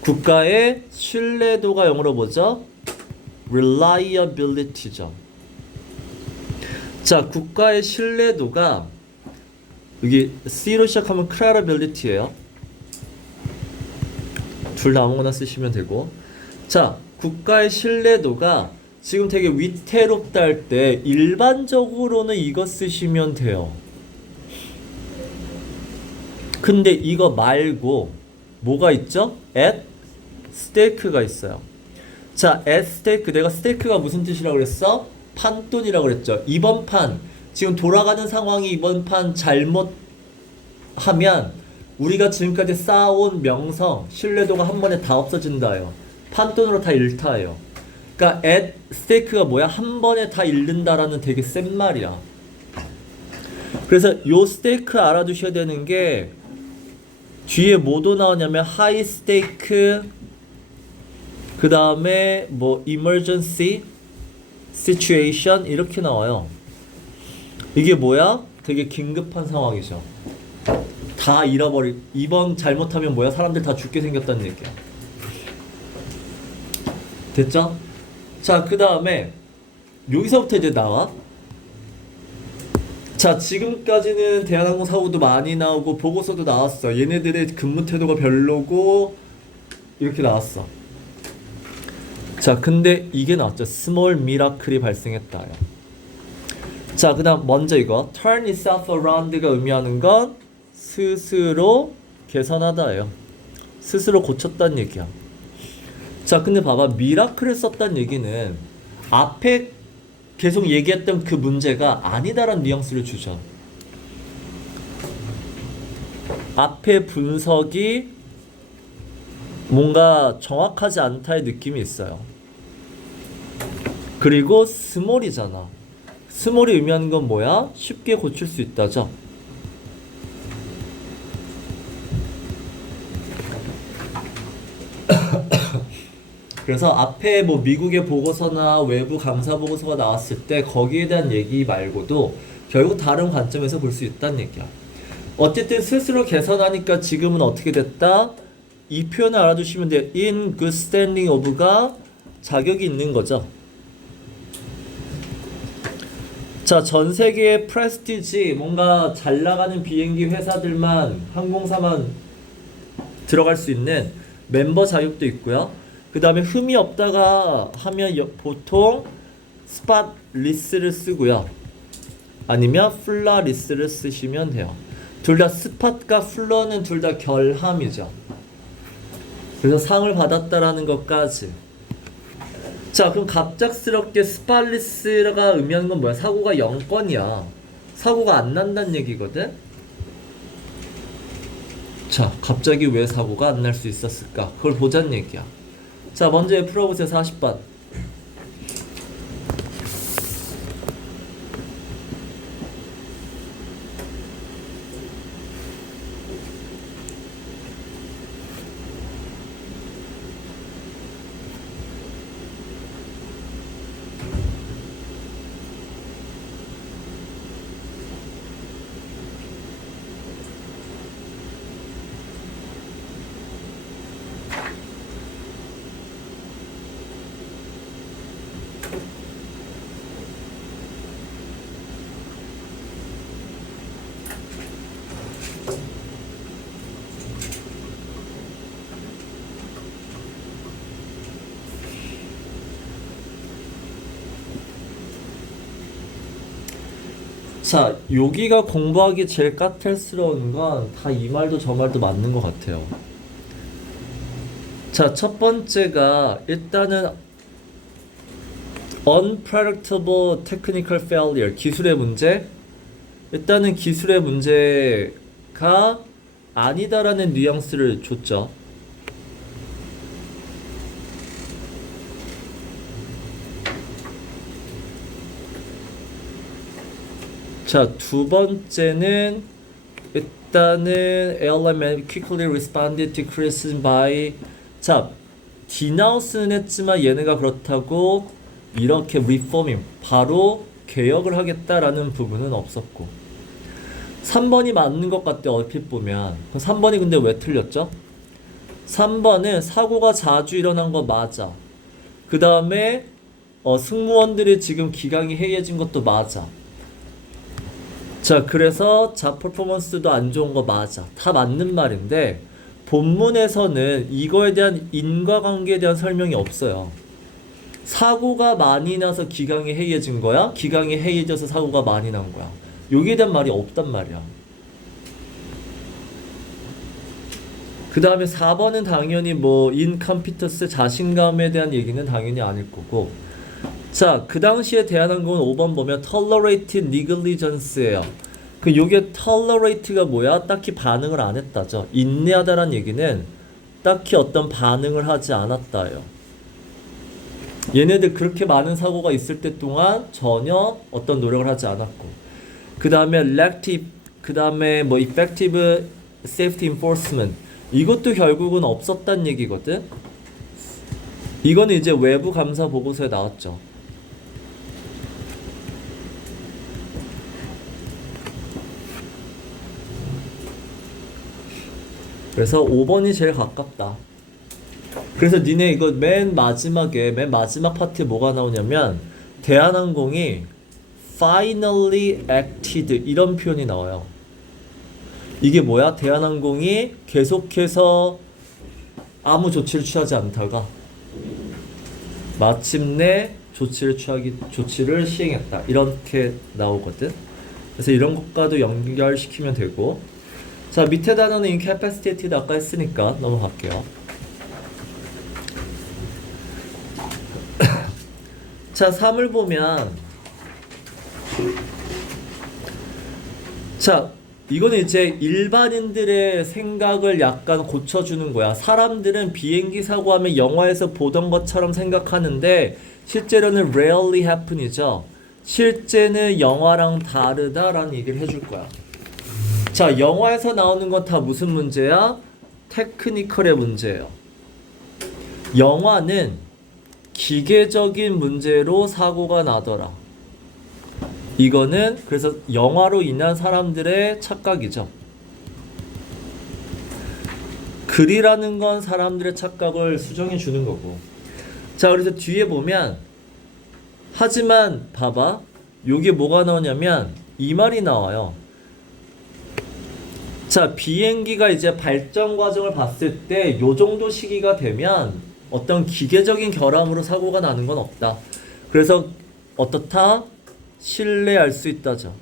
국가의 신뢰도가 영어로 뭐죠? reliability죠. 자, 국가의 신뢰도가 여기 C로 시작하면 credibility예요. 둘 다 아무거나 쓰시면 되고. 자, 국가의 신뢰도가 지금 되게 위태롭다 할 때 일반적으로는 이거 쓰시면 돼요. 근데 이거 말고 뭐가 있죠? at stake가 있어요. 자, at stake, 내가 stake가 무슨 뜻이라고 그랬어? 판돈이라고 그랬죠. 이번 판, 지금 돌아가는 상황이 이번 판 잘못하면 우리가 지금까지 쌓아온 명성, 신뢰도가 한 번에 다 없어진다요. 판돈으로 다 잃다예요. 그러니까 at stake가 뭐야? 한 번에 다 잃는다라는 되게 센 말이야. 그래서 요 stake 알아두셔야 되는 게 뒤에 뭐도 나오냐면 high stake, 그 다음에 뭐 emergency situation 이렇게 나와요. 이게 뭐야? 되게 긴급한 상황이죠. 다 이번 잘못하면 뭐야? 사람들 다 죽게 생겼다는 얘기야. 됐죠? 자, 그 다음에 여기서부터 이제 나와. 자, 지금까지는 대한항공 사고도 많이 나오고 보고서도 나왔어. 얘네들의 근무 태도가 별로고 이렇게 나왔어. 자, 근데 이게 나왔죠. 스몰 미라클이 발생했다요. 자, 그 다음 먼저 이거 turn itself around가 의미하는 건 스스로 개선하다예요. 스스로 고쳤다는 얘기야. 자, 근데 봐봐. 미라클을 썼다는 얘기는 앞에 계속 얘기했던 그 문제가 아니다라는 뉘앙스를 주죠. 앞에 분석이 뭔가 정확하지 않다의 느낌이 있어요. 그리고 스몰이잖아. 스몰이 의미하는 건 뭐야? 쉽게 고칠 수 있다죠. 그래서 앞에 뭐 미국의 보고서나 외부 감사 보고서가 나왔을 때 거기에 대한 얘기 말고도 결국 다른 관점에서 볼 수 있다는 얘기야. 어쨌든 스스로 개선하니까 지금은 어떻게 됐다? 이 표현을 알아두시면 돼요. in good standing of가 자격이 있는 거죠. 자, 전 세계의 프레스티지, 뭔가 잘 나가는 비행기 회사들만, 항공사만 들어갈 수 있는 멤버 자격도 있고요. 그 다음에 흠이 없다가 하면 보통 스팟 리스를 쓰고요. 아니면 플라 리스를 쓰시면 돼요. 둘 다 스팟과 플러는 둘 다 결함이죠. 그래서 상을 받았다라는 것까지. 자, 그럼 갑작스럽게 스팟 리스가 의미하는 건 뭐야? 사고가 0건이야. 사고가 안 난다는 얘기거든? 자, 갑자기 왜 사고가 안 날 수 있었을까? 그걸 보자는 얘기야. 자, 먼저 풀어보세요. 40번. 자, 여기가 공부하기 제일 까탈스러운 건 다 이 말도 저 말도 맞는 것 같아요. 자, 첫 번째가 일단은 unpredictable technical failure, 기술의 문제. 일단은 기술의 문제가 아니다라는 뉘앙스를 줬죠. 자, 두 번째는 일단은 airline quickly responded to criticism by, 자, 디나우스는 했지만 얘네가 그렇다고 이렇게 리포밍, 바로 개혁을 하겠다라는 부분은 없었고, 3번이 맞는 것 같아 얼핏 보면. 3번이 근데 왜 틀렸죠? 3번은 사고가 자주 일어난 거 맞아. 그 다음에 승무원들이 지금 기강이 해이해진 것도 맞아. 자, 그래서 퍼포먼스도 안 좋은 거 맞아. 다 맞는 말인데 본문에서는 이거에 대한 인과관계에 대한 설명이 없어요. 사고가 많이 나서 기강이 해이해진 거야? 기강이 해이해져서 사고가 많이 난 거야? 여기에 대한 말이 없단 말이야. 그 다음에 4번은 당연히 뭐 인컴피터스, 자신감에 대한 얘기는 당연히 아닐 거고. 자, 그 당시에 대한항공은 5번 보면 tolerated negligence예요. 그 요게 tolerate가 뭐야? 딱히 반응을 안 했다죠. 인내하다란 얘기는 딱히 어떤 반응을 하지 않았다예요. 얘네들 그렇게 많은 사고가 있을 때 동안 전혀 어떤 노력을 하지 않았고, 그 다음에 reactive, 그 다음에 뭐 effective safety enforcement, 이것도 결국은 없었단 얘기거든. 이거는 이제 외부 감사 보고서에 나왔죠. 그래서 5번이 제일 가깝다. 그래서 니네 이거 맨 마지막 파트에 뭐가 나오냐면 대한항공이 finally acted 이런 표현이 나와요. 이게 뭐야? 대한항공이 계속해서 아무 조치를 취하지 않다가 마침내 조치를 시행했다. 이렇게 나오거든. 그래서 이런 것과도 연결시키면 되고. 자, 밑에 단어는 incapacitated 아까 했으니까 넘어갈게요. 자, 3을 보면, 자, 이거는 이제 일반인들의 생각을 약간 고쳐주는 거야. 사람들은 비행기 사고하면 영화에서 보던 것처럼 생각하는데 실제로는 rarely happen이죠. 실제는 영화랑 다르다라는 얘기를 해줄 거야. 자, 영화에서 나오는 건 다 무슨 문제야? 테크니컬의 문제예요. 영화는 기계적인 문제로 사고가 나더라. 이거는 그래서 영화로 인한 사람들의 착각이죠. 글이라는 건 사람들의 착각을 수정해 주는 거고. 자, 그래서 뒤에 보면, 하지만 봐봐, 요게 뭐가 나오냐면 이 말이 나와요. 자, 비행기가 이제 발전 과정을 봤을 때 요 정도 시기가 되면 어떤 기계적인 결함으로 사고가 나는 건 없다. 그래서 어떻다? 신뢰할 수 있다죠.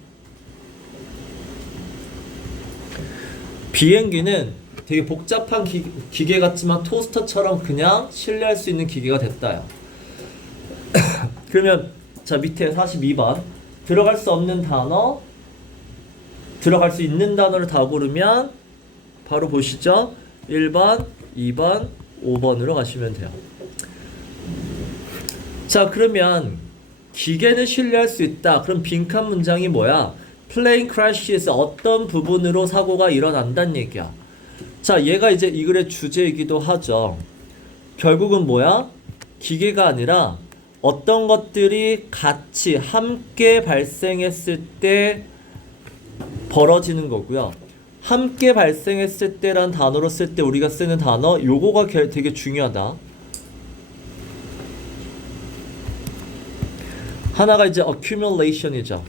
비행기는 되게 복잡한 기계 같지만 토스터처럼 그냥 신뢰할 수 있는 기계가 됐다요. 그러면 자, 밑에 42번 들어갈 수 없는 단어, 들어갈 수 있는 단어를 다 고르면 바로 보시죠. 1번, 2번, 5번으로 가시면 돼요. 자, 그러면 기계는 신뢰할 수 있다. 그럼 빈칸 문장이 뭐야? plane crash에서 어떤 부분으로 사고가 일어난다는 얘기야. 자, 얘가 이제 이 글의 주제이기도 하죠. 결국은 뭐야? 기계가 아니라 어떤 것들이 같이 함께 발생했을 때 벌어지는 거고요. 함께 발생했을 때란 단어로 쓸 때 우리가 쓰는 단어 요거가 되게 중요하다. 하나가 이제 accumulation이죠.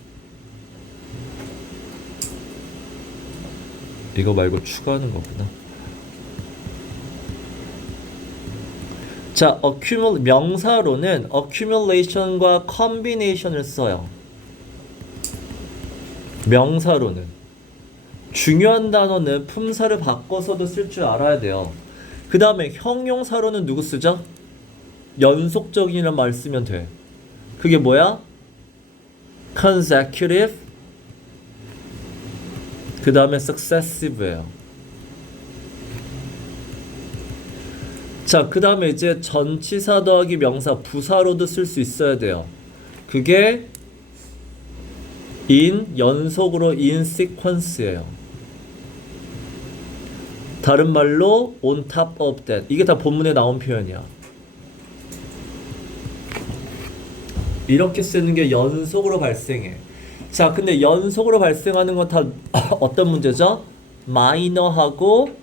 이거 말고 추가하는 거구나. 자, 명사로는 accumulation과 combination을 써요. 명사로는. 중요한 단어는 품사를 바꿔서도 쓸 줄 알아야 돼요. 그 다음에 형용사로는 누구 쓰죠? 연속적이란 말 쓰면 돼. 그게 뭐야? consecutive, 그 다음에 successive예요. 자, 그 다음에 이제 전치사 더하기 명사 부사로도 쓸 수 있어야 돼요. 그게 연속으로 in sequence예요. 다른 말로 on top of that. 이게 다 본문에 나온 표현이야. 이렇게 쓰는 게 연속으로 발생해. 자, 근데 연속으로 발생하는 건 다 어떤 문제죠? 마이너하고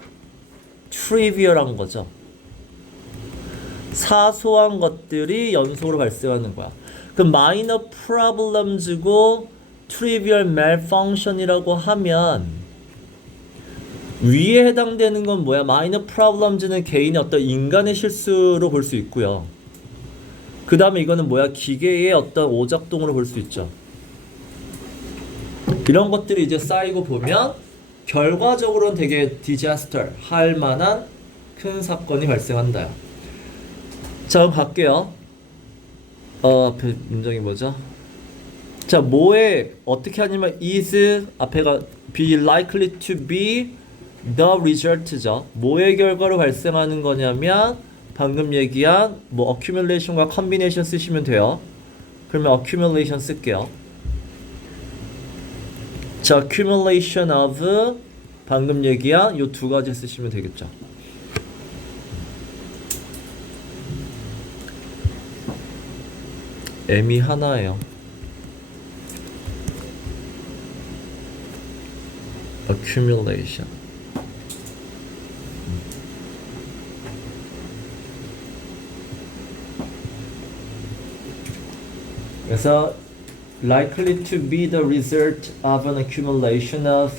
트리비얼한 거죠. 사소한 것들이 연속으로 발생하는 거야. 그럼 minor problems고 trivial malfunction이라고 하면 위에 해당되는 건 뭐야? minor problems는 개인의 어떤 인간의 실수로 볼 수 있고요. 그 다음에 이거는 뭐야? 기계의 어떤 오작동으로 볼 수 있죠. 이런 것들이 이제 쌓이고 보면 결과적으로는 되게 디자스터 할 만한 큰 사건이 발생한다. 자, 그럼 갈게요. 앞에 문장이 뭐죠? 자, 뭐에 어떻게 하냐면 is 앞에가 be likely to be the result죠. 뭐의 결과로 발생하는 거냐면 방금 얘기한 뭐 accumulation과 combination 쓰시면 돼요. 그러면 accumulation 쓸게요. 자, accumulation of 방금 얘기한 요 두 가지 쓰시면 되겠죠. M이 하나예요. accumulation. 그래서 likely to be the result of an accumulation of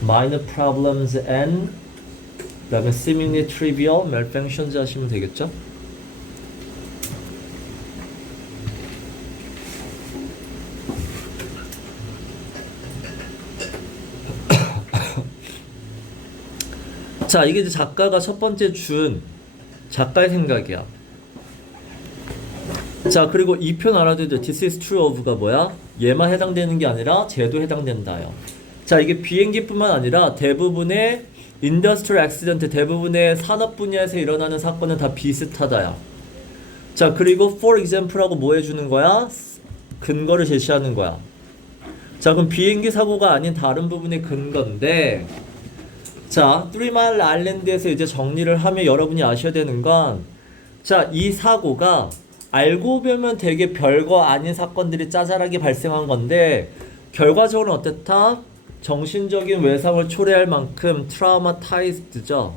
minor problems and 그다음에 seemingly trivial malfunctions 하시면 되겠죠? 자, 이게 이제 작가가 첫 번째 준 작가의 생각이야. 자, 그리고 이 편 알아둬야 돼. This is true of가 뭐야? 얘만 해당되는 게 아니라 쟤도 해당된다요. 자, 이게 비행기뿐만 아니라 대부분의 industrial accident, 대부분의 산업 분야에서 일어나는 사건은 다 비슷하다요. 자, 그리고 for example하고 뭐 해주는 거야? 근거를 제시하는 거야. 자, 그럼 비행기 사고가 아닌 다른 부분의 근거인데, 자, 트리마일 아일랜드에서 이제 정리를 하면 여러분이 아셔야 되는 건, 자, 이 사고가 알고 보면 되게 별거 아닌 사건들이 짜잘하게 발생한 건데 결과적으로는 어땠다? 정신적인 외상을 초래할 만큼 트라우마타이즈드죠.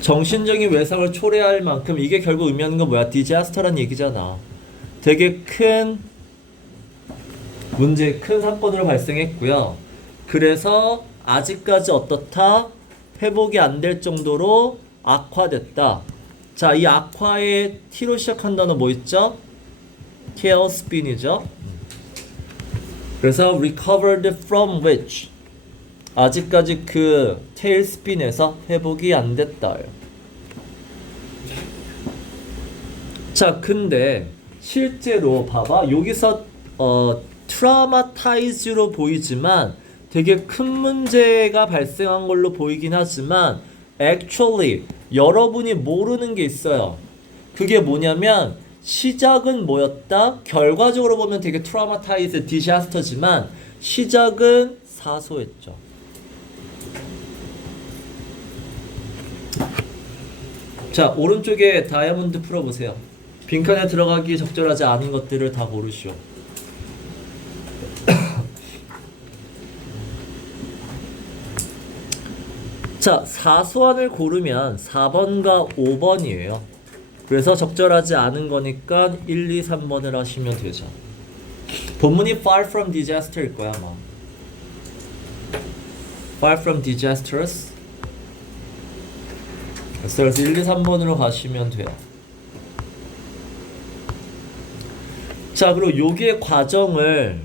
정신적인 외상을 초래할 만큼 이게 결국 의미하는 건 뭐야? 디자스터란 얘기잖아. 되게 큰 문제, 큰 사건으로 발생했고요. 그래서 아직까지 어떻다? 회복이 안 될 정도로 악화됐다. 자, 이 악화의 T로 시작한 단어 뭐 있죠? tailspin이죠. 그래서 recovered from which 아직까지 그 tailspin에서 회복이 안 됐다. 자, 근데 실제로 봐봐. 여기서 traumatize로 보이지만 되게 큰 문제가 발생한 걸로 보이긴 하지만 actually 여러분이 모르는 게 있어요. 그게 뭐냐면 시작은 뭐였다? 결과적으로 보면 되게 traumatized disaster지만 시작은 사소했죠. 자, 오른쪽에 다이아몬드 풀어보세요. 빈칸에 들어가기 적절하지 않은 것들을 다 고르시오. 자, 사소한을 고르면 4번과 5번이에요. 그래서 적절하지 않은 거니까 1, 2, 3번을 하시면 되죠. 본문이 far from disaster일 거야, 아마. far from disastrous. 그래서 1, 2, 3번으로 가시면 돼요. 자, 그리고 요기의 과정을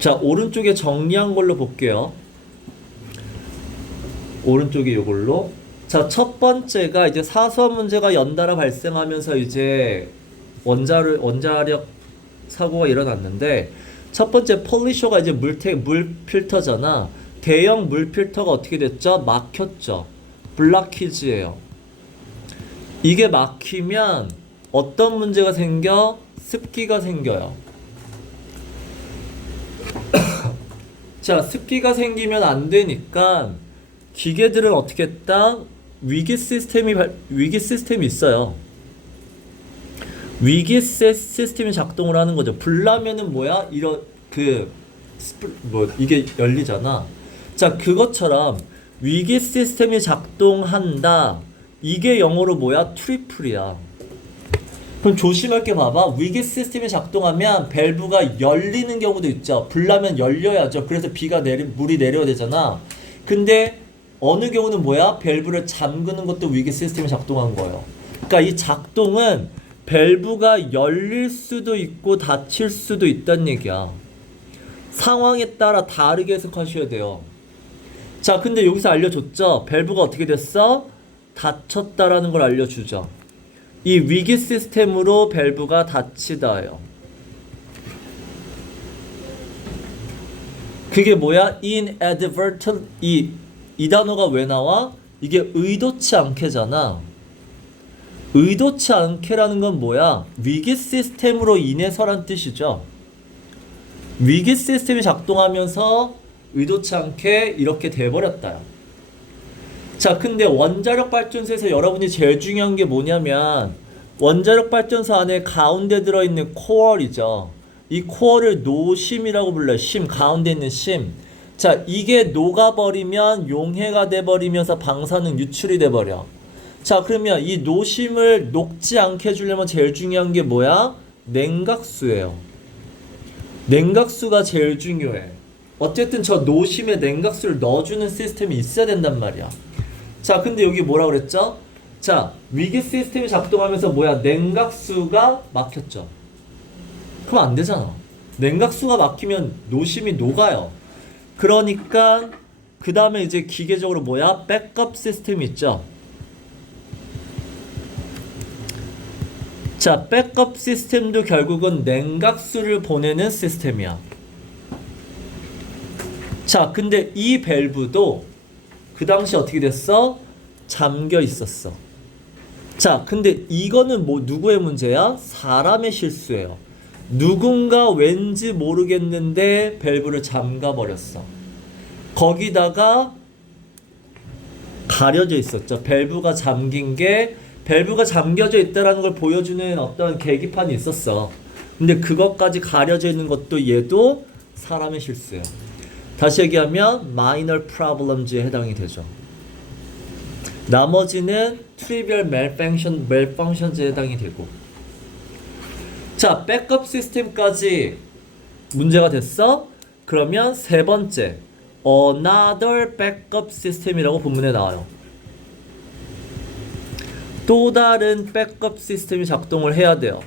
자, 오른쪽에 정리한 걸로 볼게요. 오른쪽에 요걸로. 자, 첫 번째가 이제 사소한 문제가 연달아 발생하면서 이제 원자력 사고가 일어났는데, 첫 번째 폴리쇼가 이제 물 필터잖아. 대형 물 필터가 어떻게 됐죠? 막혔죠. 블라키지예요. 이게 막히면 어떤 문제가 생겨? 습기가 생겨요. 자, 습기가 생기면 안 되니까 기계들은 어떻게 했다? 위기 시스템이 있어요. 위기 시스템이 작동을 하는 거죠. 불나면은 뭐야? 이게 열리잖아. 자, 그것처럼 위기 시스템이 작동한다. 이게 영어로 뭐야? 트리플이야. 그럼 조심할 게 봐봐. 위기 시스템이 작동하면 밸브가 열리는 경우도 있죠. 불나면 열려야죠. 그래서 물이 내려야 되잖아. 근데 어느 경우는 뭐야? 밸브를 잠그는 것도 위기 시스템이 작동한 거예요. 그러니까 이 작동은 밸브가 열릴 수도 있고 닫힐 수도 있다는 얘기야. 상황에 따라 다르게 해석하셔야 돼요. 자, 근데 여기서 알려줬죠? 밸브가 어떻게 됐어? 닫혔다라는 걸 알려주죠. 이 위기 시스템으로 밸브가 닫히다예요. 그게 뭐야? inadvertent. 이 단어가 왜 나와? 이게 의도치 않게잖아. 의도치 않게라는 건 뭐야? 위기 시스템으로 인해서란 뜻이죠. 위기 시스템이 작동하면서 의도치 않게 이렇게 돼버렸다. 자, 근데 원자력 발전소에서 여러분이 제일 중요한 게 뭐냐면 원자력 발전소 안에 가운데 들어있는 코어이죠. 이 코어를 노심이라고 불러요. 심, 가운데 있는 심. 자, 이게 녹아버리면 용해가 돼버리면서 방사능 유출이 돼버려. 자, 그러면 이 노심을 녹지 않게 해주려면 제일 중요한 게 뭐야? 냉각수예요. 냉각수가 제일 중요해. 어쨌든 저 노심에 냉각수를 넣어주는 시스템이 있어야 된단 말이야. 자, 근데 여기 뭐라 그랬죠? 자, 위기 시스템이 작동하면서 뭐야? 냉각수가 막혔죠. 그럼 안 되잖아. 냉각수가 막히면 노심이 녹아요. 그러니까 그 다음에 이제 기계적으로 뭐야? 백업 시스템이 있죠. 자, 백업 시스템도 결국은 냉각수를 보내는 시스템이야. 자, 근데 이 밸브도 그 당시 어떻게 됐어? 잠겨 있었어. 자, 근데 이거는 뭐 누구의 문제야? 사람의 실수예요. 누군가 왠지 모르겠는데 밸브를 잠가 버렸어. 거기다가 가려져 있었죠. 밸브가 잠겨져 있다라는 걸 보여주는 어떤 계기판이 있었어. 근데 그것까지 가려져 있는 것도 얘도 사람의 실수예요. 다시 얘기하면 minor problems에 해당이 되죠. 나머지는 trivial malfunctions에 해당이 되고. 자, 백업 시스템까지 문제가 됐어? 그러면 세 번째 another backup system이라고 본문에 나와요. 또 다른 백업 시스템이 작동을 해야 돼요.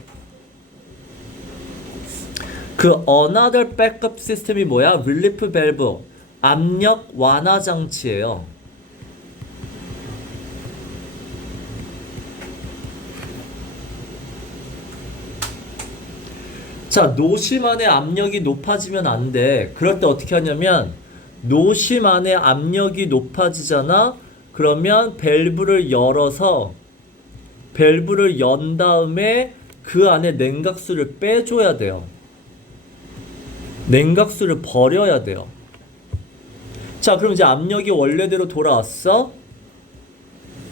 그 another backup 시스템이 뭐야? relief valve, 압력 완화 장치예요. 자, 자, 노심 안에 압력이 높아지면 안 돼. 그럴 때 어떻게 하냐면 노심 안에 압력이 높아지잖아. 그러면 밸브를 열어서 밸브를 연 다음에 그 안에 냉각수를 빼줘야 돼요. 냉각수를 버려야 돼요. 자, 그럼 이제 압력이 원래대로 돌아왔어?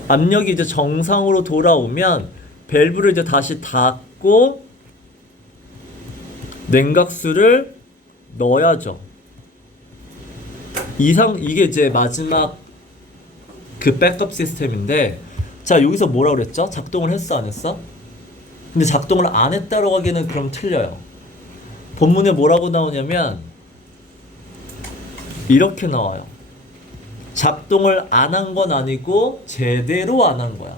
압력이 이제 정상으로 돌아오면 밸브를 이제 다시 닫고 냉각수를 넣어야죠. 이게 이제 마지막 그 백업 시스템인데, 자, 여기서 뭐라 그랬죠? 작동을 했어, 안 했어? 근데 작동을 안 했다고 하기에는 그럼 틀려요. 본문에 뭐라고 나오냐면 이렇게 나와요. 작동을 안 한 건 아니고 제대로 안 한 거야.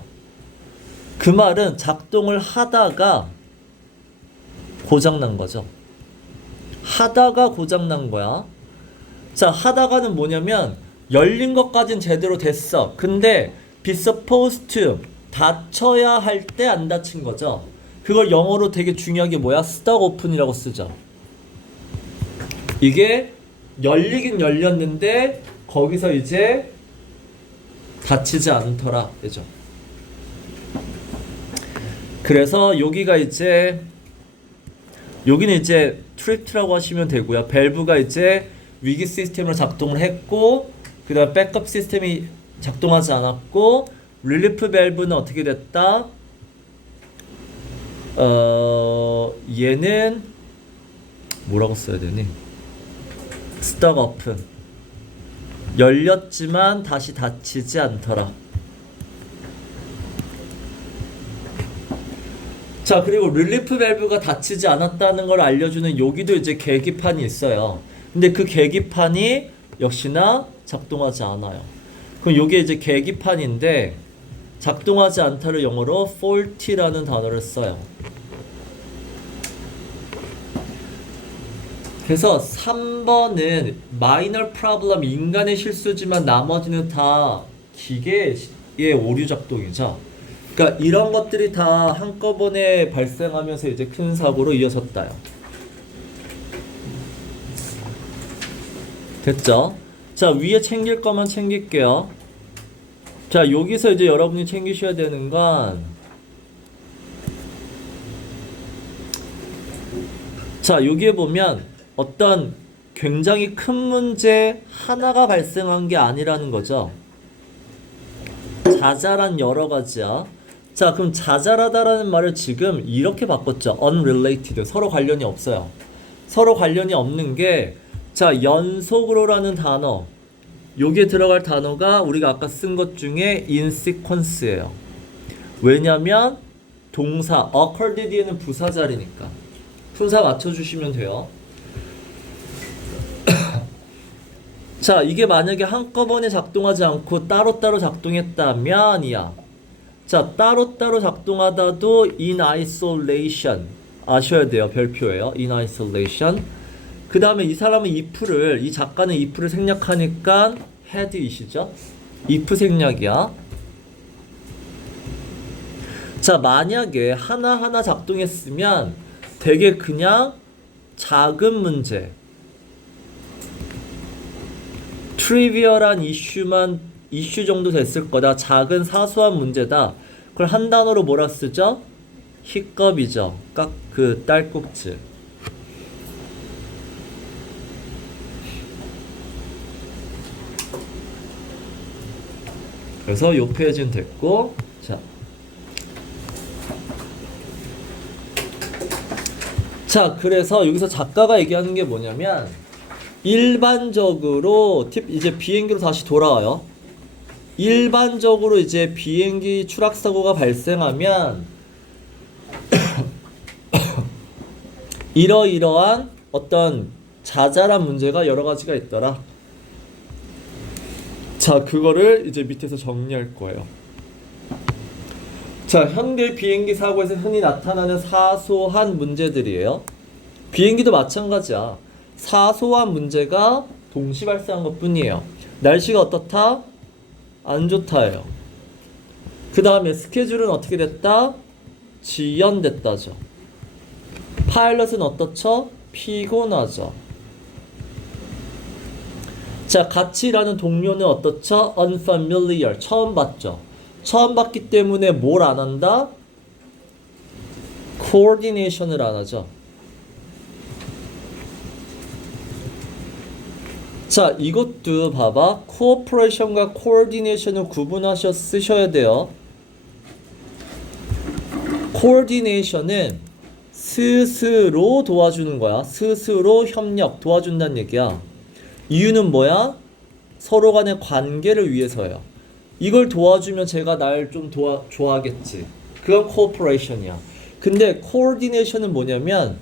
그 말은 작동을 하다가 고장난 거죠. 하다가 고장난 거야. 자, 하다가는 뭐냐면 열린 것까진 제대로 됐어. 근데 be supposed to 닫혀야 할 때 안 닫힌 거죠. 그걸 영어로 되게 중요하게 뭐야? stuck open이라고 쓰죠. 이게 열리긴 열렸는데 거기서 이제 닫히지 않더라. 그죠? 그래서 여기가 이제 여기는 이제 트립트라고 하시면 되고요. 밸브가 이제 위기 시스템으로 작동을 했고, 그 다음 백업 시스템이 작동하지 않았고, 릴리프 밸브는 어떻게 됐다? 얘는 뭐라고 써야 되니? 스톡 오픈. 열렸지만 다시 닫히지 않더라. 자, 그리고 릴리프 밸브가 닫히지 않았다는 걸 알려주는 여기도 이제 계기판이 있어요. 근데 그 계기판이 역시나 작동하지 않아요. 그럼 이게 이제 계기판인데 작동하지 않다를 영어로 faulty라는 단어를 써요. 그래서 3번은 minor problem, 인간의 실수지만 나머지는 다 기계의 오류 작동이죠. 그러니까 이런 것들이 다 한꺼번에 발생하면서 이제 큰 사고로 이어졌다요. 됐죠? 자, 위에 챙길 거만 챙길게요. 자, 여기서 이제 여러분이 챙기셔야 되는 건, 자, 여기에 보면 어떤 굉장히 큰 문제 하나가 발생한 게 아니라는 거죠. 자잘한 여러 가지야. 자, 그럼 자잘하다라는 말을 지금 이렇게 바꿨죠. unrelated. 서로 관련이 없어요. 서로 관련이 없는 게, 자, 연속으로라는 단어. 여기에 들어갈 단어가 우리가 아까 쓴 것 중에 in sequence예요. 왜냐면 동사 occurred 뒤에는 부사 자리니까. 품사 맞춰주시면 돼요. 자, 이게 만약에 한꺼번에 작동하지 않고 따로따로 작동했다면이야. 자, 따로따로 작동하다도 in isolation 아셔야 돼요. 별표예요. in isolation. 그 다음에 이 사람은 이 작가는 if를 생략하니까 had이시죠. if 생략이야. 자, 만약에 하나하나 작동했으면 되게 그냥 작은 문제, 트리비얼한 이슈 정도 됐을 거다. 작은 사소한 문제다. 그걸 한 단어로 뭐라 쓰죠? 히껍이죠. 그 딸꾹질. 그래서 요 페이지는 됐고, 자, 그래서 여기서 작가가 얘기하는 게 뭐냐면, 일반적으로 이제 비행기로 다시 돌아와요. 일반적으로 이제 비행기 추락 사고가 발생하면 이러이러한 어떤 자잘한 문제가 여러 가지가 있더라. 자, 그거를 이제 밑에서 정리할 거예요. 자, 현대 비행기 사고에서 흔히 나타나는 사소한 문제들이에요. 비행기도 마찬가지야. 사소한 문제가 동시 발생한 것 뿐이에요. 날씨가 어떻다? 안 좋다예요. 그 다음에 스케줄은 어떻게 됐다? 지연됐다죠. 파일럿은 어떻죠? 피곤하죠. 자, 같이 일하는 동료는 어떻죠? unfamiliar. 처음 봤죠. 처음 봤기 때문에 뭘 안 한다? coordination을 안 하죠. 자, 이것도 봐봐. cooperation과 coordination을 구분하셔 쓰셔야 돼요. coordination은 스스로 도와주는 거야. 스스로 협력, 도와준다는 얘기야. 이유는 뭐야? 서로 간의 관계를 위해서예요. 이걸 도와주면 제가 날 좀 좋아하겠지. 그건 cooperation이야. 근데 coordination은 뭐냐면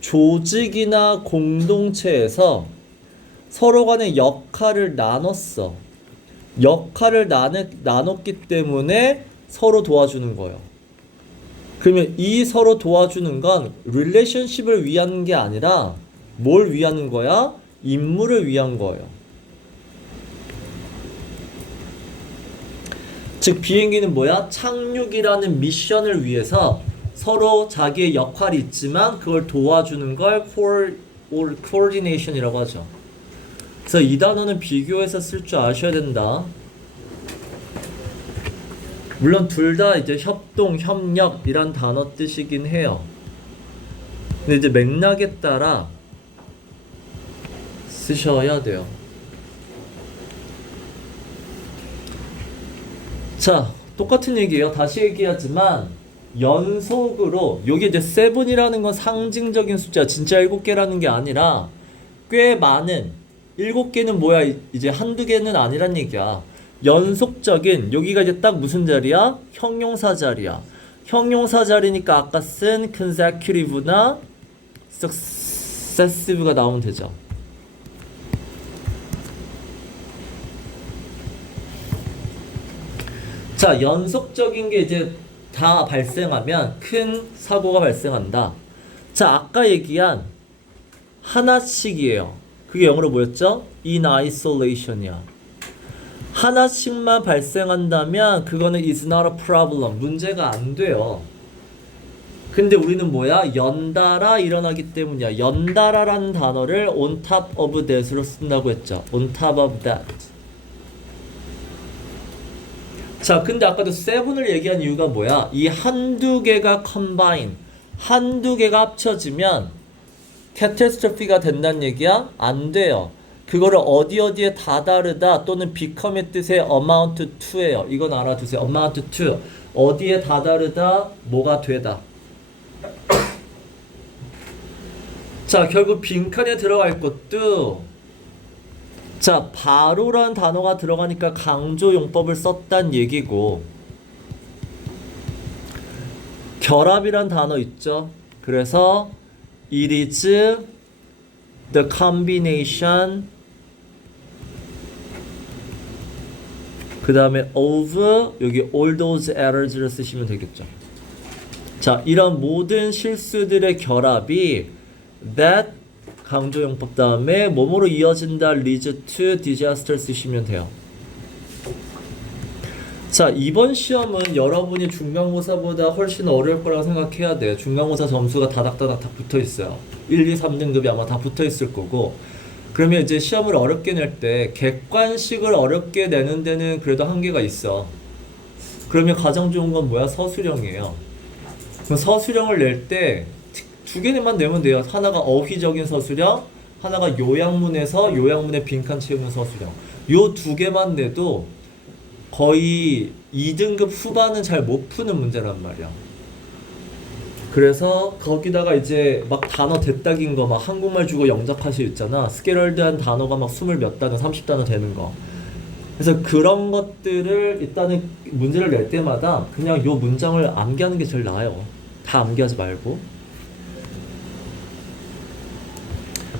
조직이나 공동체에서 서로 간의 역할을 나눴어. 역할을 나눴기 때문에 서로 도와주는 거예요. 그러면 이 서로 도와주는 건 릴레이션십을 위한 게 아니라 뭘 위하는 거야? 임무를 위한 거예요. 즉 비행기는 뭐야? 착륙이라는 미션을 위해서 서로 자기의 역할이 있지만 그걸 도와주는 걸 coordination이라고 하죠. 그래서 이 단어는 비교해서 쓸 줄 아셔야 된다. 물론 둘 다 이제 협동, 협력이란 단어 뜻이긴 해요. 근데 이제 맥락에 따라 쓰셔야 돼요. 자, 똑같은 얘기예요. 다시 얘기하지만 연속으로 여기 이제 7이라는 건 상징적인 숫자, 진짜 7개라는 게 아니라 꽤 많은 7개는 뭐야? 이제 한두 개는 아니란 얘기야. 연속적인 여기가 이제 딱 무슨 자리야? 형용사 자리야. 형용사 자리니까 아까 쓴 consecutive나 successive가 나오면 되죠. 자, 연속적인 게 이제 다 발생하면 큰 사고가 발생한다. 자, 아까 얘기한 하나씩이에요. 그게 영어로 뭐였죠? In isolation이야. 하나씩만 발생한다면 그거는 is not a problem. 문제가 안 돼요. 근데 우리는 뭐야? 연달아 일어나기 때문이야. 연달아라는 단어를 on top of that으로 쓴다고 했죠. on top of that. 자, 근데 아까도 7을 얘기한 이유가 뭐야? 이 한두 개가 combine, 한두 개가 합쳐지면 catastrophe가 된다는 얘기야? 안 돼요. 그거를 어디에 다 다르다 또는 become의 뜻의 amount to예요. 이건 알아두세요. amount to. 어디에 다 다르다, 뭐가 되다. 자, 결국 빈칸에 들어갈 것도 자, 바로란 단어가 들어가니까 강조 용법을 썼단 얘기고 결합이란 단어 있죠. 그래서 it is the combination 그 다음에 of 여기 all those errors를 쓰시면 되겠죠. 자, 이런 모든 실수들의 결합이 that 강조용법 다음에 뭐뭐로 이어진다 leads to disaster 쓰시면 돼요. 자, 이번 시험은 여러분이 중간고사보다 훨씬 어려울 거라고 생각해야 돼요. 중간고사 점수가 다닥다닥 다 붙어 있어요. 1, 2, 3등급이 아마 다 붙어 있을 거고. 그러면 이제 시험을 어렵게 낼 때 객관식을 어렵게 내는 데는 그래도 한계가 있어. 그러면 가장 좋은 건 뭐야? 서술형이에요. 그럼 서술형을 낼 때 두 개만 내면 돼요. 하나가 어휘적인 서술형, 하나가 요약문에서 요약문의 빈칸 채우는 서술형. 요 두 개만 내도 거의 2등급 후반은 잘 못 푸는 문제란 말이야. 그래서 거기다가 이제 막 단어 대딱인 거 막 한국말 주고 영작하시 있잖아. 스케럴드한 단어가 막 20 몇 단어, 30단어 되는 거. 그래서 그런 것들을 일단은 문제를 낼 때마다 그냥 요 문장을 암기하는 게 제일 나아요. 다 암기하지 말고.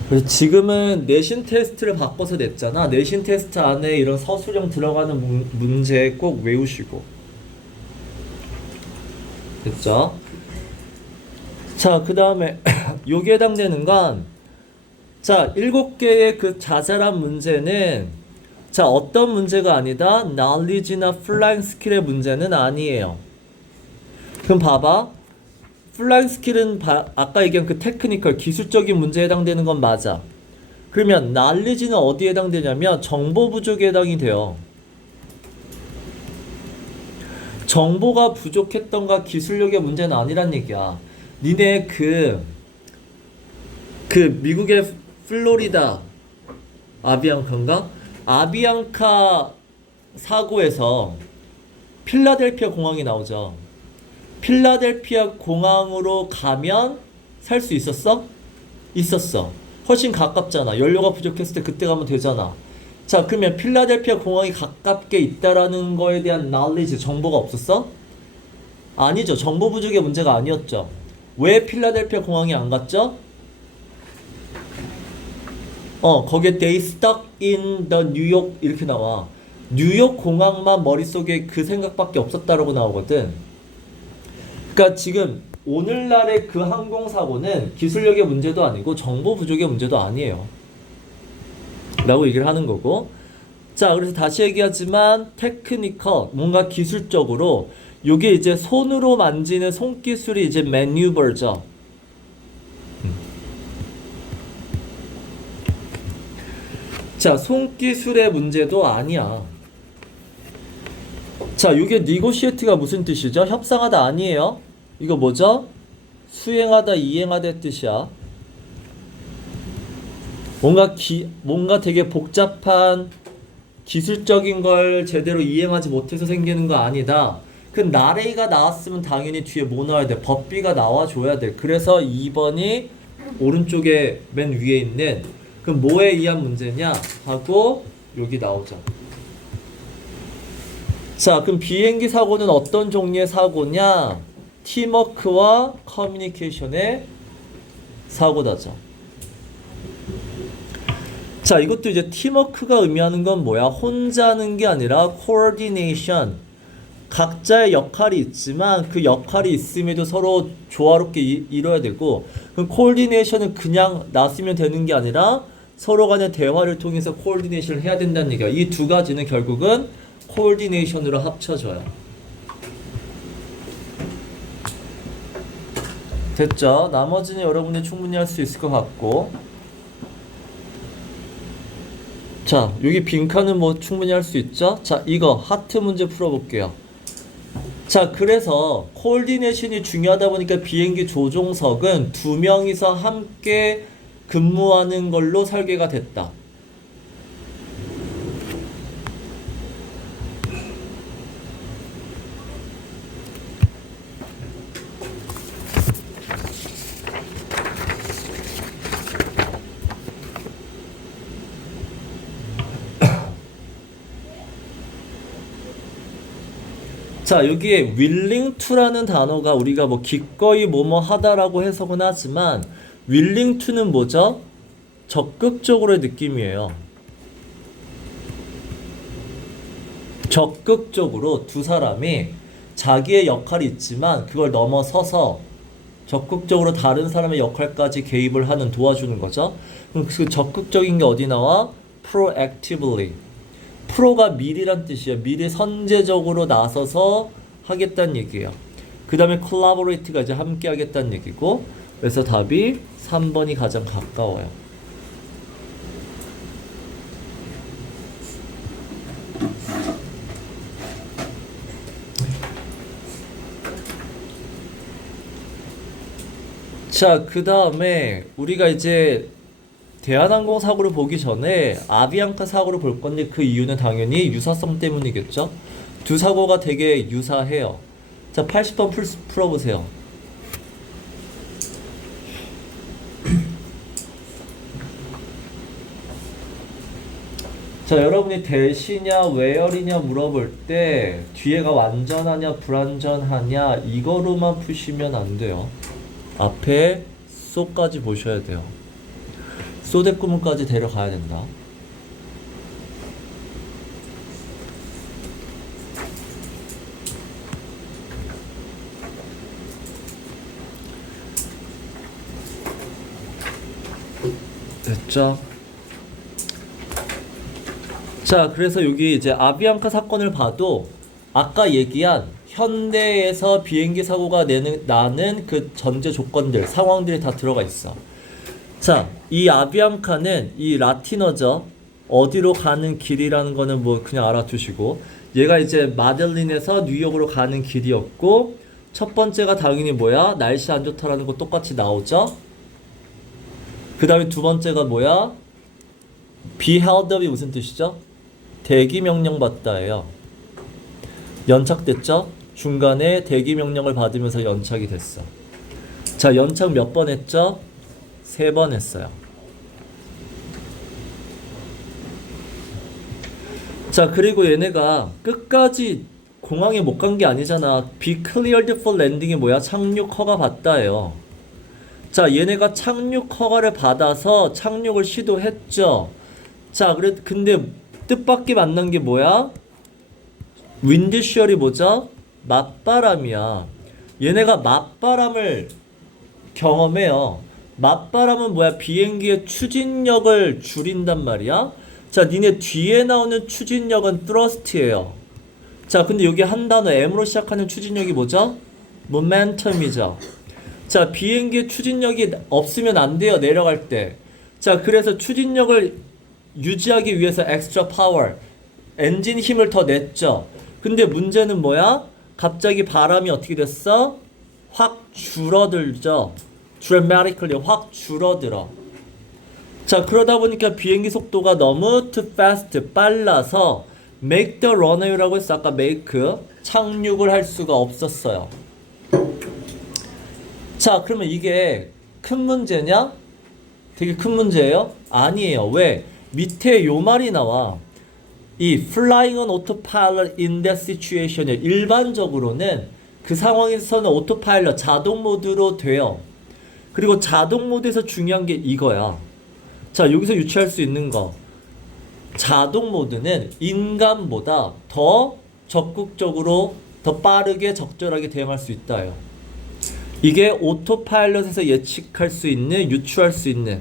그래서 지금은 내신 테스트를 바꿔서 냈잖아. 내신 테스트 안에 이런 서술형 들어가는 문제 꼭 외우시고. 됐죠? 자, 그 다음에 여기에 해당되는 건 자, 7개의 그 자잘한 문제는 자, 어떤 문제가 아니다? knowledge나 flying skill의 문제는 아니에요. 그럼 봐봐. 플라잉 스킬은 아까 얘기한 그 테크니컬 기술적인 문제에 해당되는 건 맞아. 그러면 knowledge는 어디에 해당되냐면 정보 부족에 해당이 돼요. 정보가 부족했던가 기술력의 문제는 아니란 얘기야. 니네 그 미국의 플로리다 아비앙카인가? 아비앙카 사고에서 필라델피아 공항이 나오죠. 필라델피아 공항으로 가면 살 수 있었어? 있었어. 훨씬 가깝잖아. 연료가 부족했을 때 그때 가면 되잖아. 자, 그러면 필라델피아 공항이 가깝게 있다라는 거에 대한 knowledge, 정보가 없었어? 아니죠. 정보 부족의 문제가 아니었죠. 왜 필라델피아 공항이 안 갔죠? 거기에 they stuck in the New York 이렇게 나와. 뉴욕 공항만 머릿속에 그 생각밖에 없었다라고 나오거든. 그러니까 지금 오늘날의 그 항공사고는 기술력의 문제도 아니고 정보 부족의 문제도 아니에요. 라고 얘기를 하는 거고. 자, 그래서 다시 얘기하지만 테크니컬, 뭔가 기술적으로 요게 이제 손으로 만지는 손기술이 이제 매뉴버죠. 자, 손기술의 문제도 아니야. 자, 이게 negotiate가 무슨 뜻이죠? 협상하다 아니에요? 이거 뭐죠? 수행하다, 이행하다의 뜻이야. 뭔가 되게 복잡한 기술적인 걸 제대로 이행하지 못해서 생기는 거 아니다. 그 나레이가 나왔으면 당연히 뒤에 뭐 나와야 돼? 법비가 나와줘야 돼. 그래서 2번이 오른쪽에 맨 위에 있는 그 뭐에 의한 문제냐 하고 여기 나오죠. 자, 그럼 비행기 사고는 어떤 종류의 사고냐? 팀워크와 커뮤니케이션의 사고다죠. 자, 이것도 이제 팀워크가 의미하는 건 뭐야? 혼자 하는 게 아니라 코어디네이션. 각자의 역할이 있지만 그 역할이 있음에도 서로 조화롭게 이뤄야 되고, 그럼 코어디네이션은 그냥 놨으면 되는 게 아니라 서로 간의 대화를 통해서 코어디네이션을 해야 된다는 얘기야. 이 두 가지는 결국은 코어디네이션으로 합쳐져요. 됐죠? 나머지는 여러분이 충분히 할 수 있을 것 같고. 자, 여기 빈칸은 뭐 충분히 할 수 있죠? 자, 이거 하트 문제 풀어볼게요. 자, 그래서 코어디네이션이 중요하다 보니까 비행기 조종석은 2명이서 함께 근무하는 걸로 설계가 됐다. 자, 여기에 willing to라는 단어가 우리가 뭐 기꺼이 뭐뭐 하다라고 해석은 하지만 willing to는 뭐죠? 적극적으로의 느낌이에요. 적극적으로 두 사람이 자기의 역할이 있지만 그걸 넘어서서 적극적으로 다른 사람의 역할까지 개입을 하는, 도와주는 거죠. 그럼 그 적극적인 게 어디 나와? proactively. 프로가 미리란 뜻이에요. 미리 선제적으로 나서서 하겠다는 얘기예요. 그 다음에 collaborate가 이제 함께 하겠다는 얘기고, 그래서 답이 3번이 가장 가까워요. 자, 그 다음에 우리가 이제 대한항공 사고를 보기 전에 아비앙카 사고를 볼 건데 그 이유는 당연히 유사성 때문이겠죠. 두 사고가 되게 유사해요. 자, 80번 풀어보세요. 자, 여러분이 대시냐 where이냐 물어볼 때 뒤에가 완전하냐 불완전하냐 이거로만 푸시면 안 돼요. 앞에 쏘까지 보셔야 돼요. 쏘대구문까지 데려가야 된다. 됐죠? 자, 그래서 여기 이제 아비앙카 사건을 봐도 아까 얘기한 현대에서 비행기 사고가 나는 그 전제 조건들, 상황들이 다 들어가 있어. 자, 이 아비앙카는 이 라틴어죠. 어디로 가는 길이라는 거는 뭐 그냥 알아두시고, 얘가 이제 마들린에서 뉴욕으로 가는 길이었고, 첫 번째가 당연히 뭐야? 날씨 안 좋다라는 거 똑같이 나오죠. 그 다음에 두 번째가 뭐야? be held up이 무슨 뜻이죠? 대기 명령 받다예요. 연착됐죠? 중간에 대기 명령을 받으면서 연착이 됐어. 자, 연착 몇 번 했죠? 3번 했어요. 자, 그리고 얘네가 끝까지 공항에 못 간 게 아니잖아. be cleared for landing이 뭐야? 착륙 허가 받다예요. 자, 얘네가 착륙 허가를 받아서 착륙을 시도했죠. 자, 근데 뜻밖의 만난 게 뭐야? 윈드시얼이 뭐죠? 맞바람이야. 얘네가 맞바람을 경험해요. 맞바람은 뭐야? 비행기의 추진력을 줄인단 말이야. 자, 니네 뒤에 나오는 추진력은 thrust예요. 자, 근데 여기 한 단어 M으로 시작하는 추진력이 뭐죠? momentum이죠. 자, 비행기의 추진력이 없으면 안 돼요. 내려갈 때. 자, 그래서 추진력을 유지하기 위해서 extra power, 엔진 힘을 더 냈죠. 근데 문제는 뭐야? 갑자기 바람이 어떻게 됐어? 확 줄어들죠. dramatically 확 줄어들어. 자, 그러다 보니까 비행기 속도가 너무 too fast, 빨라서 make the runway라고 했어. 아까 make, 착륙을 할 수가 없었어요. 자, 그러면 이게 큰 문제냐? 되게 큰 문제예요? 아니에요. 왜? 밑에 요 말이 나와. 이 flying on autopilot in that situation에 일반적으로는 그 상황에서는 오토파일럿 자동 모드로 돼요. 그리고 자동 모드에서 중요한 게 이거야. 자, 여기서 유추할 수 있는 거. 자동 모드는 인간보다 더 적극적으로 더 빠르게 적절하게 대응할 수 있다요. 이게 오토파일럿에서 예측할 수 있는, 유추할 수 있는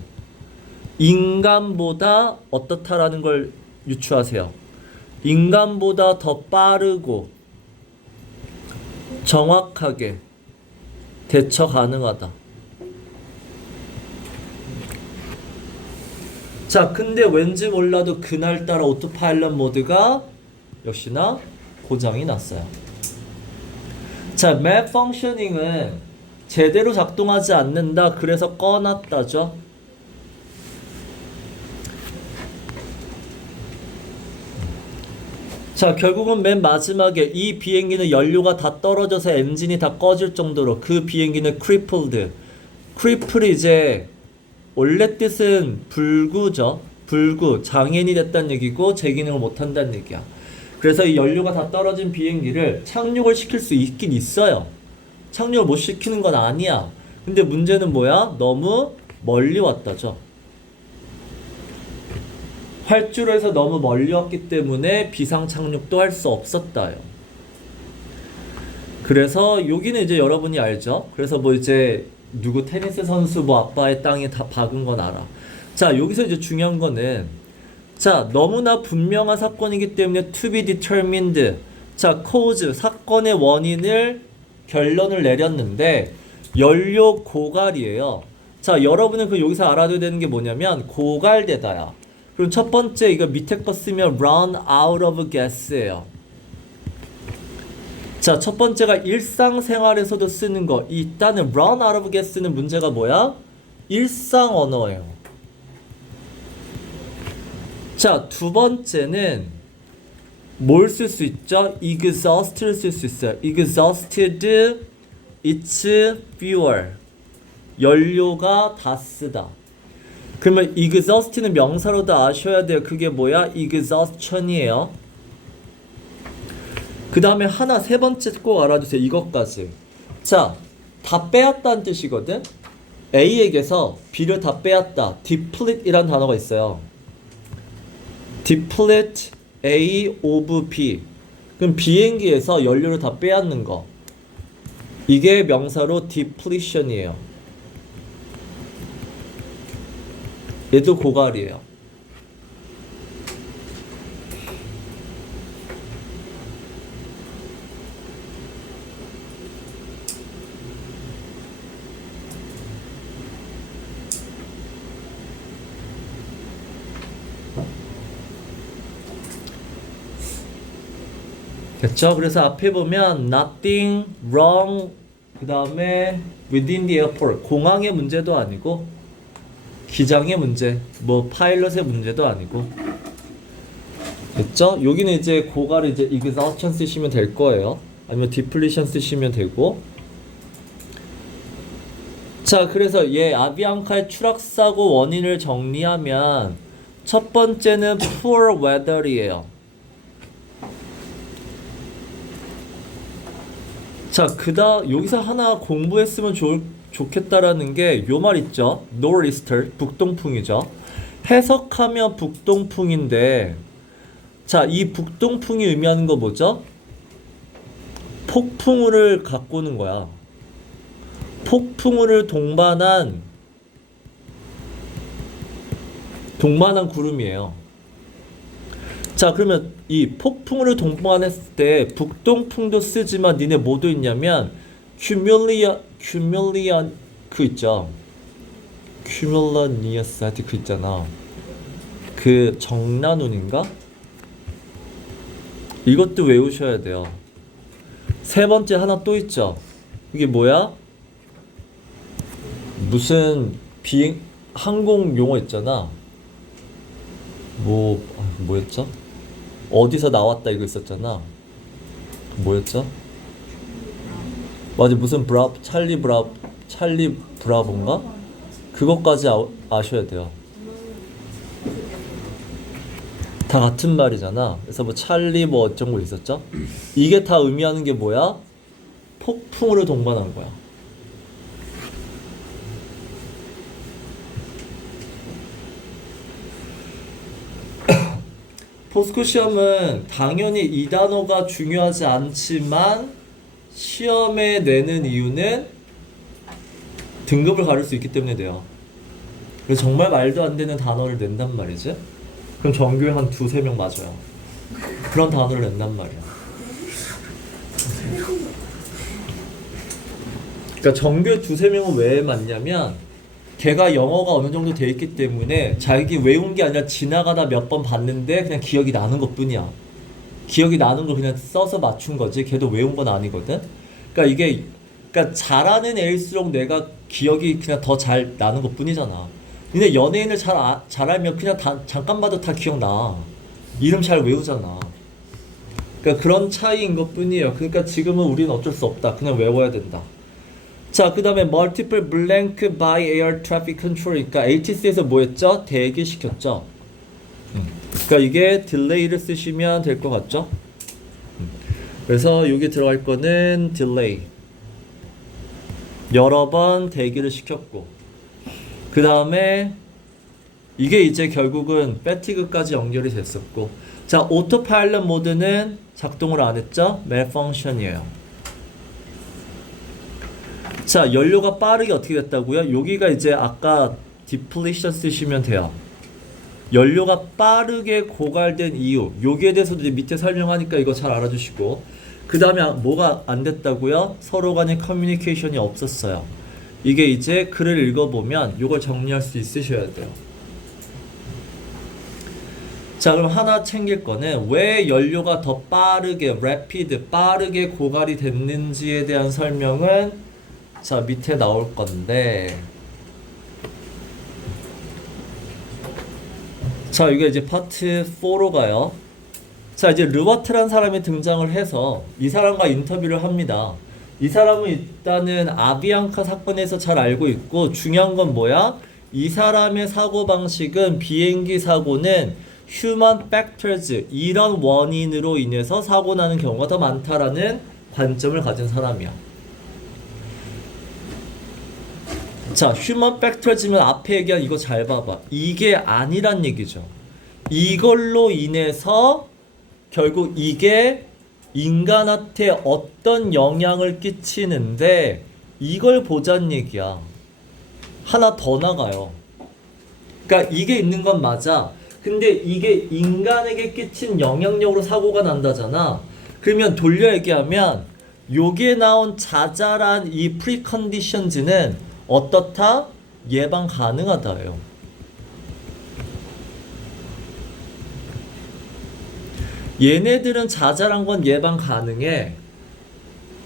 인간보다 어떻다라는 걸 유추하세요. 인간보다 더 빠르고 정확하게 대처 가능하다. 자, 근데 왠지 몰라도 그날따라 오토파일럿 모드가 역시나 고장이 났어요. 자, 맵 펑셔닝은 제대로 작동하지 않는다. 그래서 꺼놨다죠. 자, 결국은 맨 마지막에 이 비행기는 연료가 다 떨어져서 엔진이 다 꺼질 정도로 그 비행기는 crippled. cripple이 이제 원래 뜻은 불구죠. 불구, 장애인이 됐다는 얘기고 제 기능을 못한다는 얘기야. 그래서 이 연료가 다 떨어진 비행기를 착륙을 시킬 수 있긴 있어요. 착륙을 못 시키는 건 아니야. 근데 문제는 뭐야? 너무 멀리 왔다죠. 활주로에서 너무 멀리 왔기 때문에 비상 착륙도 할 수 없었다요. 그래서 여기는 이제 여러분이 알죠? 그래서 뭐 이제 누구 테니스 선수 뭐 아빠의 땅에 다 박은 건 알아. 자, 여기서 이제 중요한 거는, 자, 너무나 분명한 사건이기 때문에 to be determined. 자, cause, 사건의 원인을 결론을 내렸는데 연료 고갈이에요. 자, 여러분은 그 여기서 알아둬야 되는 게 뭐냐면 고갈되다야. 그럼 첫 번째 이거 밑에 거 쓰면 run out of gas예요. 자, 첫 번째가 일상생활에서도 쓰는 거. 일단은 run out of gas는 문제가 뭐야? 일상 언어예요. 자, 두 번째는 뭘 쓸 수 있죠? exhaust를 쓸 수 있어요. exhausted its fuel. 연료가 다 쓰다. 그러면 exhaust는 명사로도 아셔야 돼요. 그게 뭐야? exhaustion이에요. 그 다음에 하나 세 번째 꼭 알아두세요. 이것까지. 자, 다 빼앗다는 뜻이거든. A에게서 B를 다 빼앗다. deplete 이란 단어가 있어요. deplete A of B. 그럼 비행기에서 연료를 다 빼앗는 거. 이게 명사로 depletion이에요. 얘도 고갈이에요. 됐죠? 그래서 앞에 보면 nothing wrong 그 다음에 within the airport 공항의 문제도 아니고 기장의 문제 뭐 파일럿의 문제도 아니고 됐죠? 여기는 이제 고갈 이제 exhaustion 쓰시면 될 거예요. 아니면 depletion 쓰시면 되고 자 그래서 아비앙카의 추락사고 원인을 정리하면 첫 번째는 poor weather이에요. 자, 여기서 하나 공부했으면 좋겠다라는 게 요 말 있죠. nor'easter, 북동풍이죠. 해석하면 북동풍인데, 자, 이 북동풍이 의미하는 거 뭐죠? 폭풍우를 갖고 오는 거야. 폭풍우를 동반한 구름이에요. 자 그러면 이 폭풍우를 동반했을 때 북동풍도 쓰지만 니네 뭐도 있냐면 큐뮬리언 그 있죠. 큐뮬러니어스 하여튼 그 있잖아. 그 정란운인가? 이것도 외우셔야 돼요. 세 번째 하나 또 있죠. 이게 뭐야? 무슨 항공 용어 있잖아. 뭐였죠? 어디서 나왔다 이거 있었잖아. 뭐였죠? 맞아 무슨 찰리 브라보인가? 그것까지 아셔야 돼요. 다 같은 말이잖아. 그래서 뭐 찰리 뭐 어쩐 거 있었죠? 이게 다 의미하는 게 뭐야? 폭풍우를 동반한 거야. 포스코 시험은 당연히 이 단어가 중요하지 않지만 시험에 내는 이유는 등급을 가릴 수 있기 때문에 돼요. 그래서 정말 말도 안 되는 단어를 낸단 말이지. 그럼 전교에 한 두세 명 맞아요. 그런 단어를 낸단 말이야. 그러니까 전교에 두세 명은 왜 맞냐면 걔가 영어가 어느 정도 돼 있기 때문에 자기 외운 게 아니라 지나가다 몇 번 봤는데 그냥 기억이 나는 것 뿐이야. 기억이 나는 걸 그냥 써서 맞춘 거지. 걔도 외운 건 아니거든. 그러니까 잘하는 애일수록 내가 기억이 그냥 더 잘 나는 것 뿐이잖아. 근데 연예인을 잘 알면 그냥 잠깐 봐도 다 기억나. 이름 잘 외우잖아. 그러니까 그런 차이인 것 뿐이에요. 그러니까 지금은 우리는 어쩔 수 없다. 그냥 외워야 된다. 자, 그 다음에 multiple blank by air traffic control. 그러니까 ATC에서 뭐 했죠? 대기시켰죠. 그러니까 이게 delay를 쓰시면 될 것 같죠? 그래서 여기 들어갈 거는 delay. 여러 번 대기를 시켰고. 그 다음에 이게 이제 결국은 fatigue까지 연결이 됐었고. 자, autopilot 모드는 작동을 안 했죠? malfunction이에요. 자, 연료가 빠르게 어떻게 됐다고요? 여기가 이제 아까 depletion 쓰시면 돼요. 연료가 빠르게 고갈된 이유. 여기에 대해서도 이제 밑에 설명하니까 이거 잘 알아주시고. 그 다음에 뭐가 안 됐다고요? 서로 간의 커뮤니케이션이 없었어요. 이게 이제 글을 읽어보면 이걸 정리할 수 있으셔야 돼요. 자, 그럼 하나 챙길 거는 왜 연료가 더 빠르게 빠르게 고갈이 됐는지에 대한 설명은 자, 밑에 나올 건데. 자, 이게 이제 파트 4로 가요. 자, 이제 르와트란 사람이 등장을 해서 이 사람과 인터뷰를 합니다. 이 사람은 일단은 아비앙카 사건에서 잘 알고 있고, 중요한 건 뭐야? 이 사람의 사고방식은 비행기 사고는 human factors, 이런 원인으로 인해서 사고 나는 경우가 더 많다라는 관점을 가진 사람이야. 자, 휴먼 팩터즈면 앞에 얘기한 이거 잘 봐봐. 이게 아니란 얘기죠. 이걸로 인해서 결국 이게 인간한테 어떤 영향을 끼치는데 이걸 보자는 얘기야. 하나 더 나가요. 그러니까 이게 있는 건 맞아. 근데 이게 인간에게 끼친 영향력으로 사고가 난다잖아. 그러면 돌려 얘기하면 여기에 나온 자잘한 이 프리컨디션즈는 어떻다? 예방 가능하다예요. 얘네들은 자잘한 건 예방 가능해.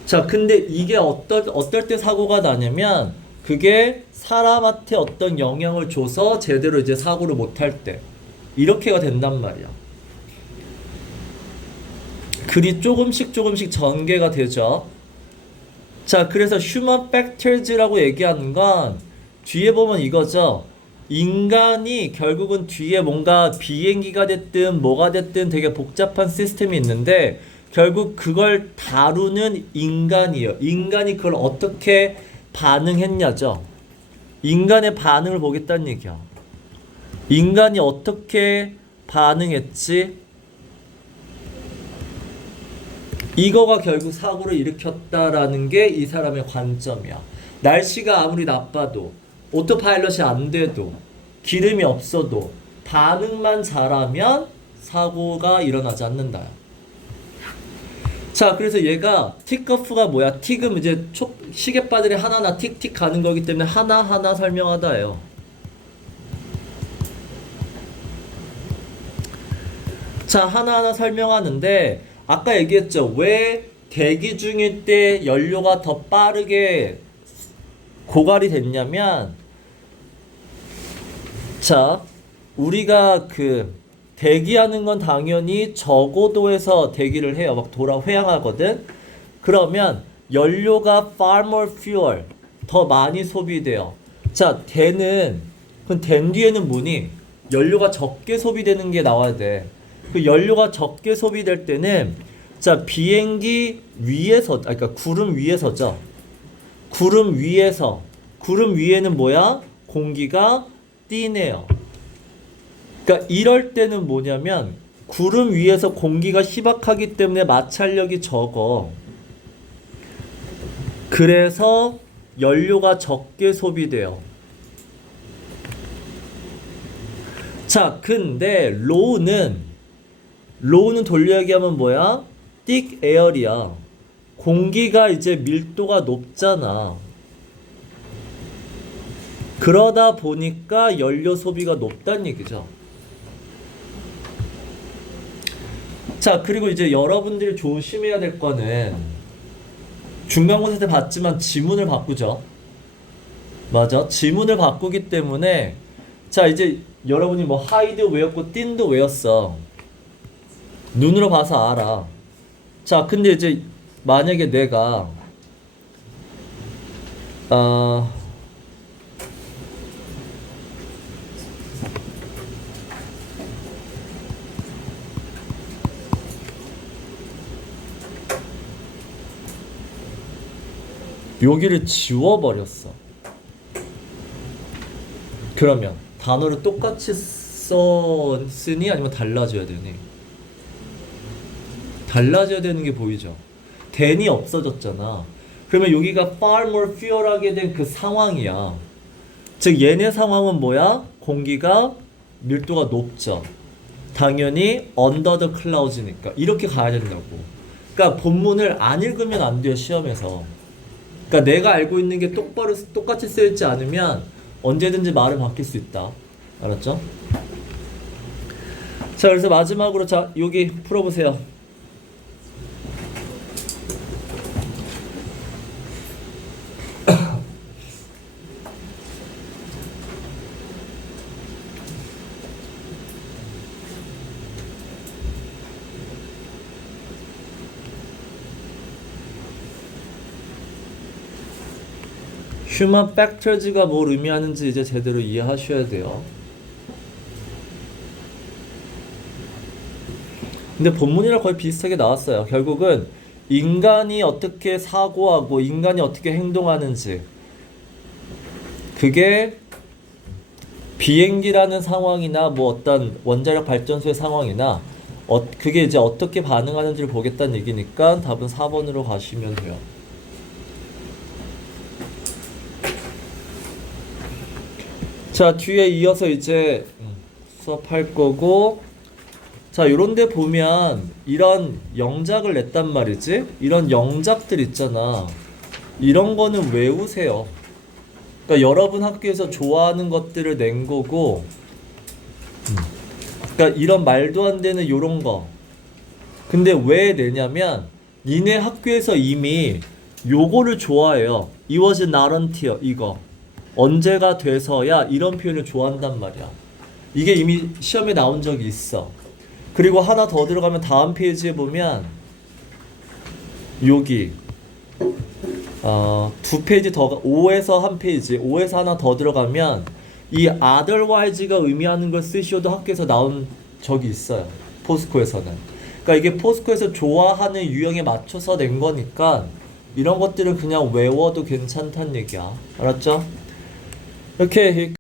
자, 근데 이게 어떨 때 사고가 나냐면, 그게 사람한테 어떤 영향을 줘서 제대로 이제 사고를 못 할 때. 이렇게가 된단 말이야. 글이 조금씩 전개가 되죠. 자, 그래서 human factors라고 얘기하는 건 뒤에 보면 이거죠. 인간이 결국은 뒤에 뭔가 비행기가 됐든 뭐가 됐든 되게 복잡한 시스템이 있는데 결국 그걸 다루는 인간이에요. 인간이 그걸 어떻게 반응했냐죠. 인간의 반응을 보겠다는 얘기야. 인간이 어떻게 반응했지? 이거가 결국 사고를 일으켰다라는 게 이 사람의 관점이야. 날씨가 아무리 나빠도 오토파일럿이 안 돼도 기름이 없어도 반응만 잘하면 사고가 일어나지 않는다. 자, 그래서 얘가 틱커프가 뭐야? 틱은 이제 시계바늘이 하나하나 틱틱 가는 거기 때문에 하나하나 설명하다예요. 자, 하나하나 설명하는데 아까 얘기했죠. 왜 대기 중일 때 연료가 더 빠르게 고갈이 됐냐면, 자, 우리가 대기하는 건 당연히 저고도에서 대기를 해요. 막 회항하거든. 그러면 연료가 far more fuel 더 많이 소비돼요. 자, 그럼 된 뒤에는 뭐니? 연료가 적게 소비되는 게 나와야 돼. 그 연료가 적게 소비될 때는 자, 비행기 위에서, 그러니까 구름 위에서죠. 구름 위에는 뭐야? 공기가 띄네요. 그러니까 이럴 때는 뭐냐면 구름 위에서 공기가 희박하기 때문에 마찰력이 적어. 그래서 연료가 적게 소비돼요. 자, 근데 로우는 돌려 얘기하면 뭐야? thick air이야. 공기가 이제 밀도가 높잖아. 그러다 보니까 연료 소비가 높다는 얘기죠. 자, 그리고 이제 여러분들이 조심해야 될 거는 중간고사 때 봤지만 지문을 바꾸죠. 맞아. 지문을 바꾸기 때문에 자, 이제 여러분이 뭐 하이도 외웠고 띵도 외웠어. 눈으로 봐서 알아. 자, 근데 이제 만약에 내가 여기를 지워버렸어. 그러면 단어를 똑같이 쓰니 아니면 달라져야 되니? 달라져야 되는 게 보이죠? then이 없어졌잖아. 그러면 여기가 far more fuel하게 된 그 상황이야. 즉 얘네 상황은 뭐야? 공기가 밀도가 높죠. 당연히 under the clouds니까 이렇게 가야 된다고. 그러니까 본문을 안 읽으면 안 돼요, 시험에서. 그러니까 내가 알고 있는 게 똑같이 쓰여있지 않으면 언제든지 말을 바뀔 수 있다. 알았죠? 자, 그래서 마지막으로 자, 여기 풀어보세요. 휴먼 팩터즈가 뭘 의미하는지 이제 제대로 이해하셔야 돼요. 근데 본문이랑 거의 비슷하게 나왔어요. 결국은 인간이 어떻게 사고하고 인간이 어떻게 행동하는지, 그게 비행기라는 상황이나 뭐 어떤 원자력 발전소의 상황이나 그게 이제 어떻게 반응하는지를 보겠다는 얘기니까 답은 4번으로 가시면 돼요. 자, 뒤에 이어서 이제 수업할 거고, 자, 요런데 보면 이런 영작을 냈단 말이지. 이런 영작들 있잖아. 이런 거는 외우세요. 그러니까 여러분 학교에서 좋아하는 것들을 낸 거고, 그러니까 이런 말도 안 되는 요런 거, 근데 왜 내냐면 니네 학교에서 이미 요거를 좋아해요. It was not until 이거 언제가 돼서야 이런 표현을 좋아한단 말이야. 이게 이미 시험에 나온 적이 있어. 그리고 하나 더 들어가면 다음 페이지에 보면 여기 두 페이지 더 5에서 한 페이지 5에서 하나 더 들어가면 이 otherwise가 의미하는 걸 쓰시오도 학교에서 나온 적이 있어요. 포스코에서는. 그러니까 이게 포스코에서 좋아하는 유형에 맞춰서 낸 거니까 이런 것들은 그냥 외워도 괜찮다는 얘기야. 알았죠? 이렇게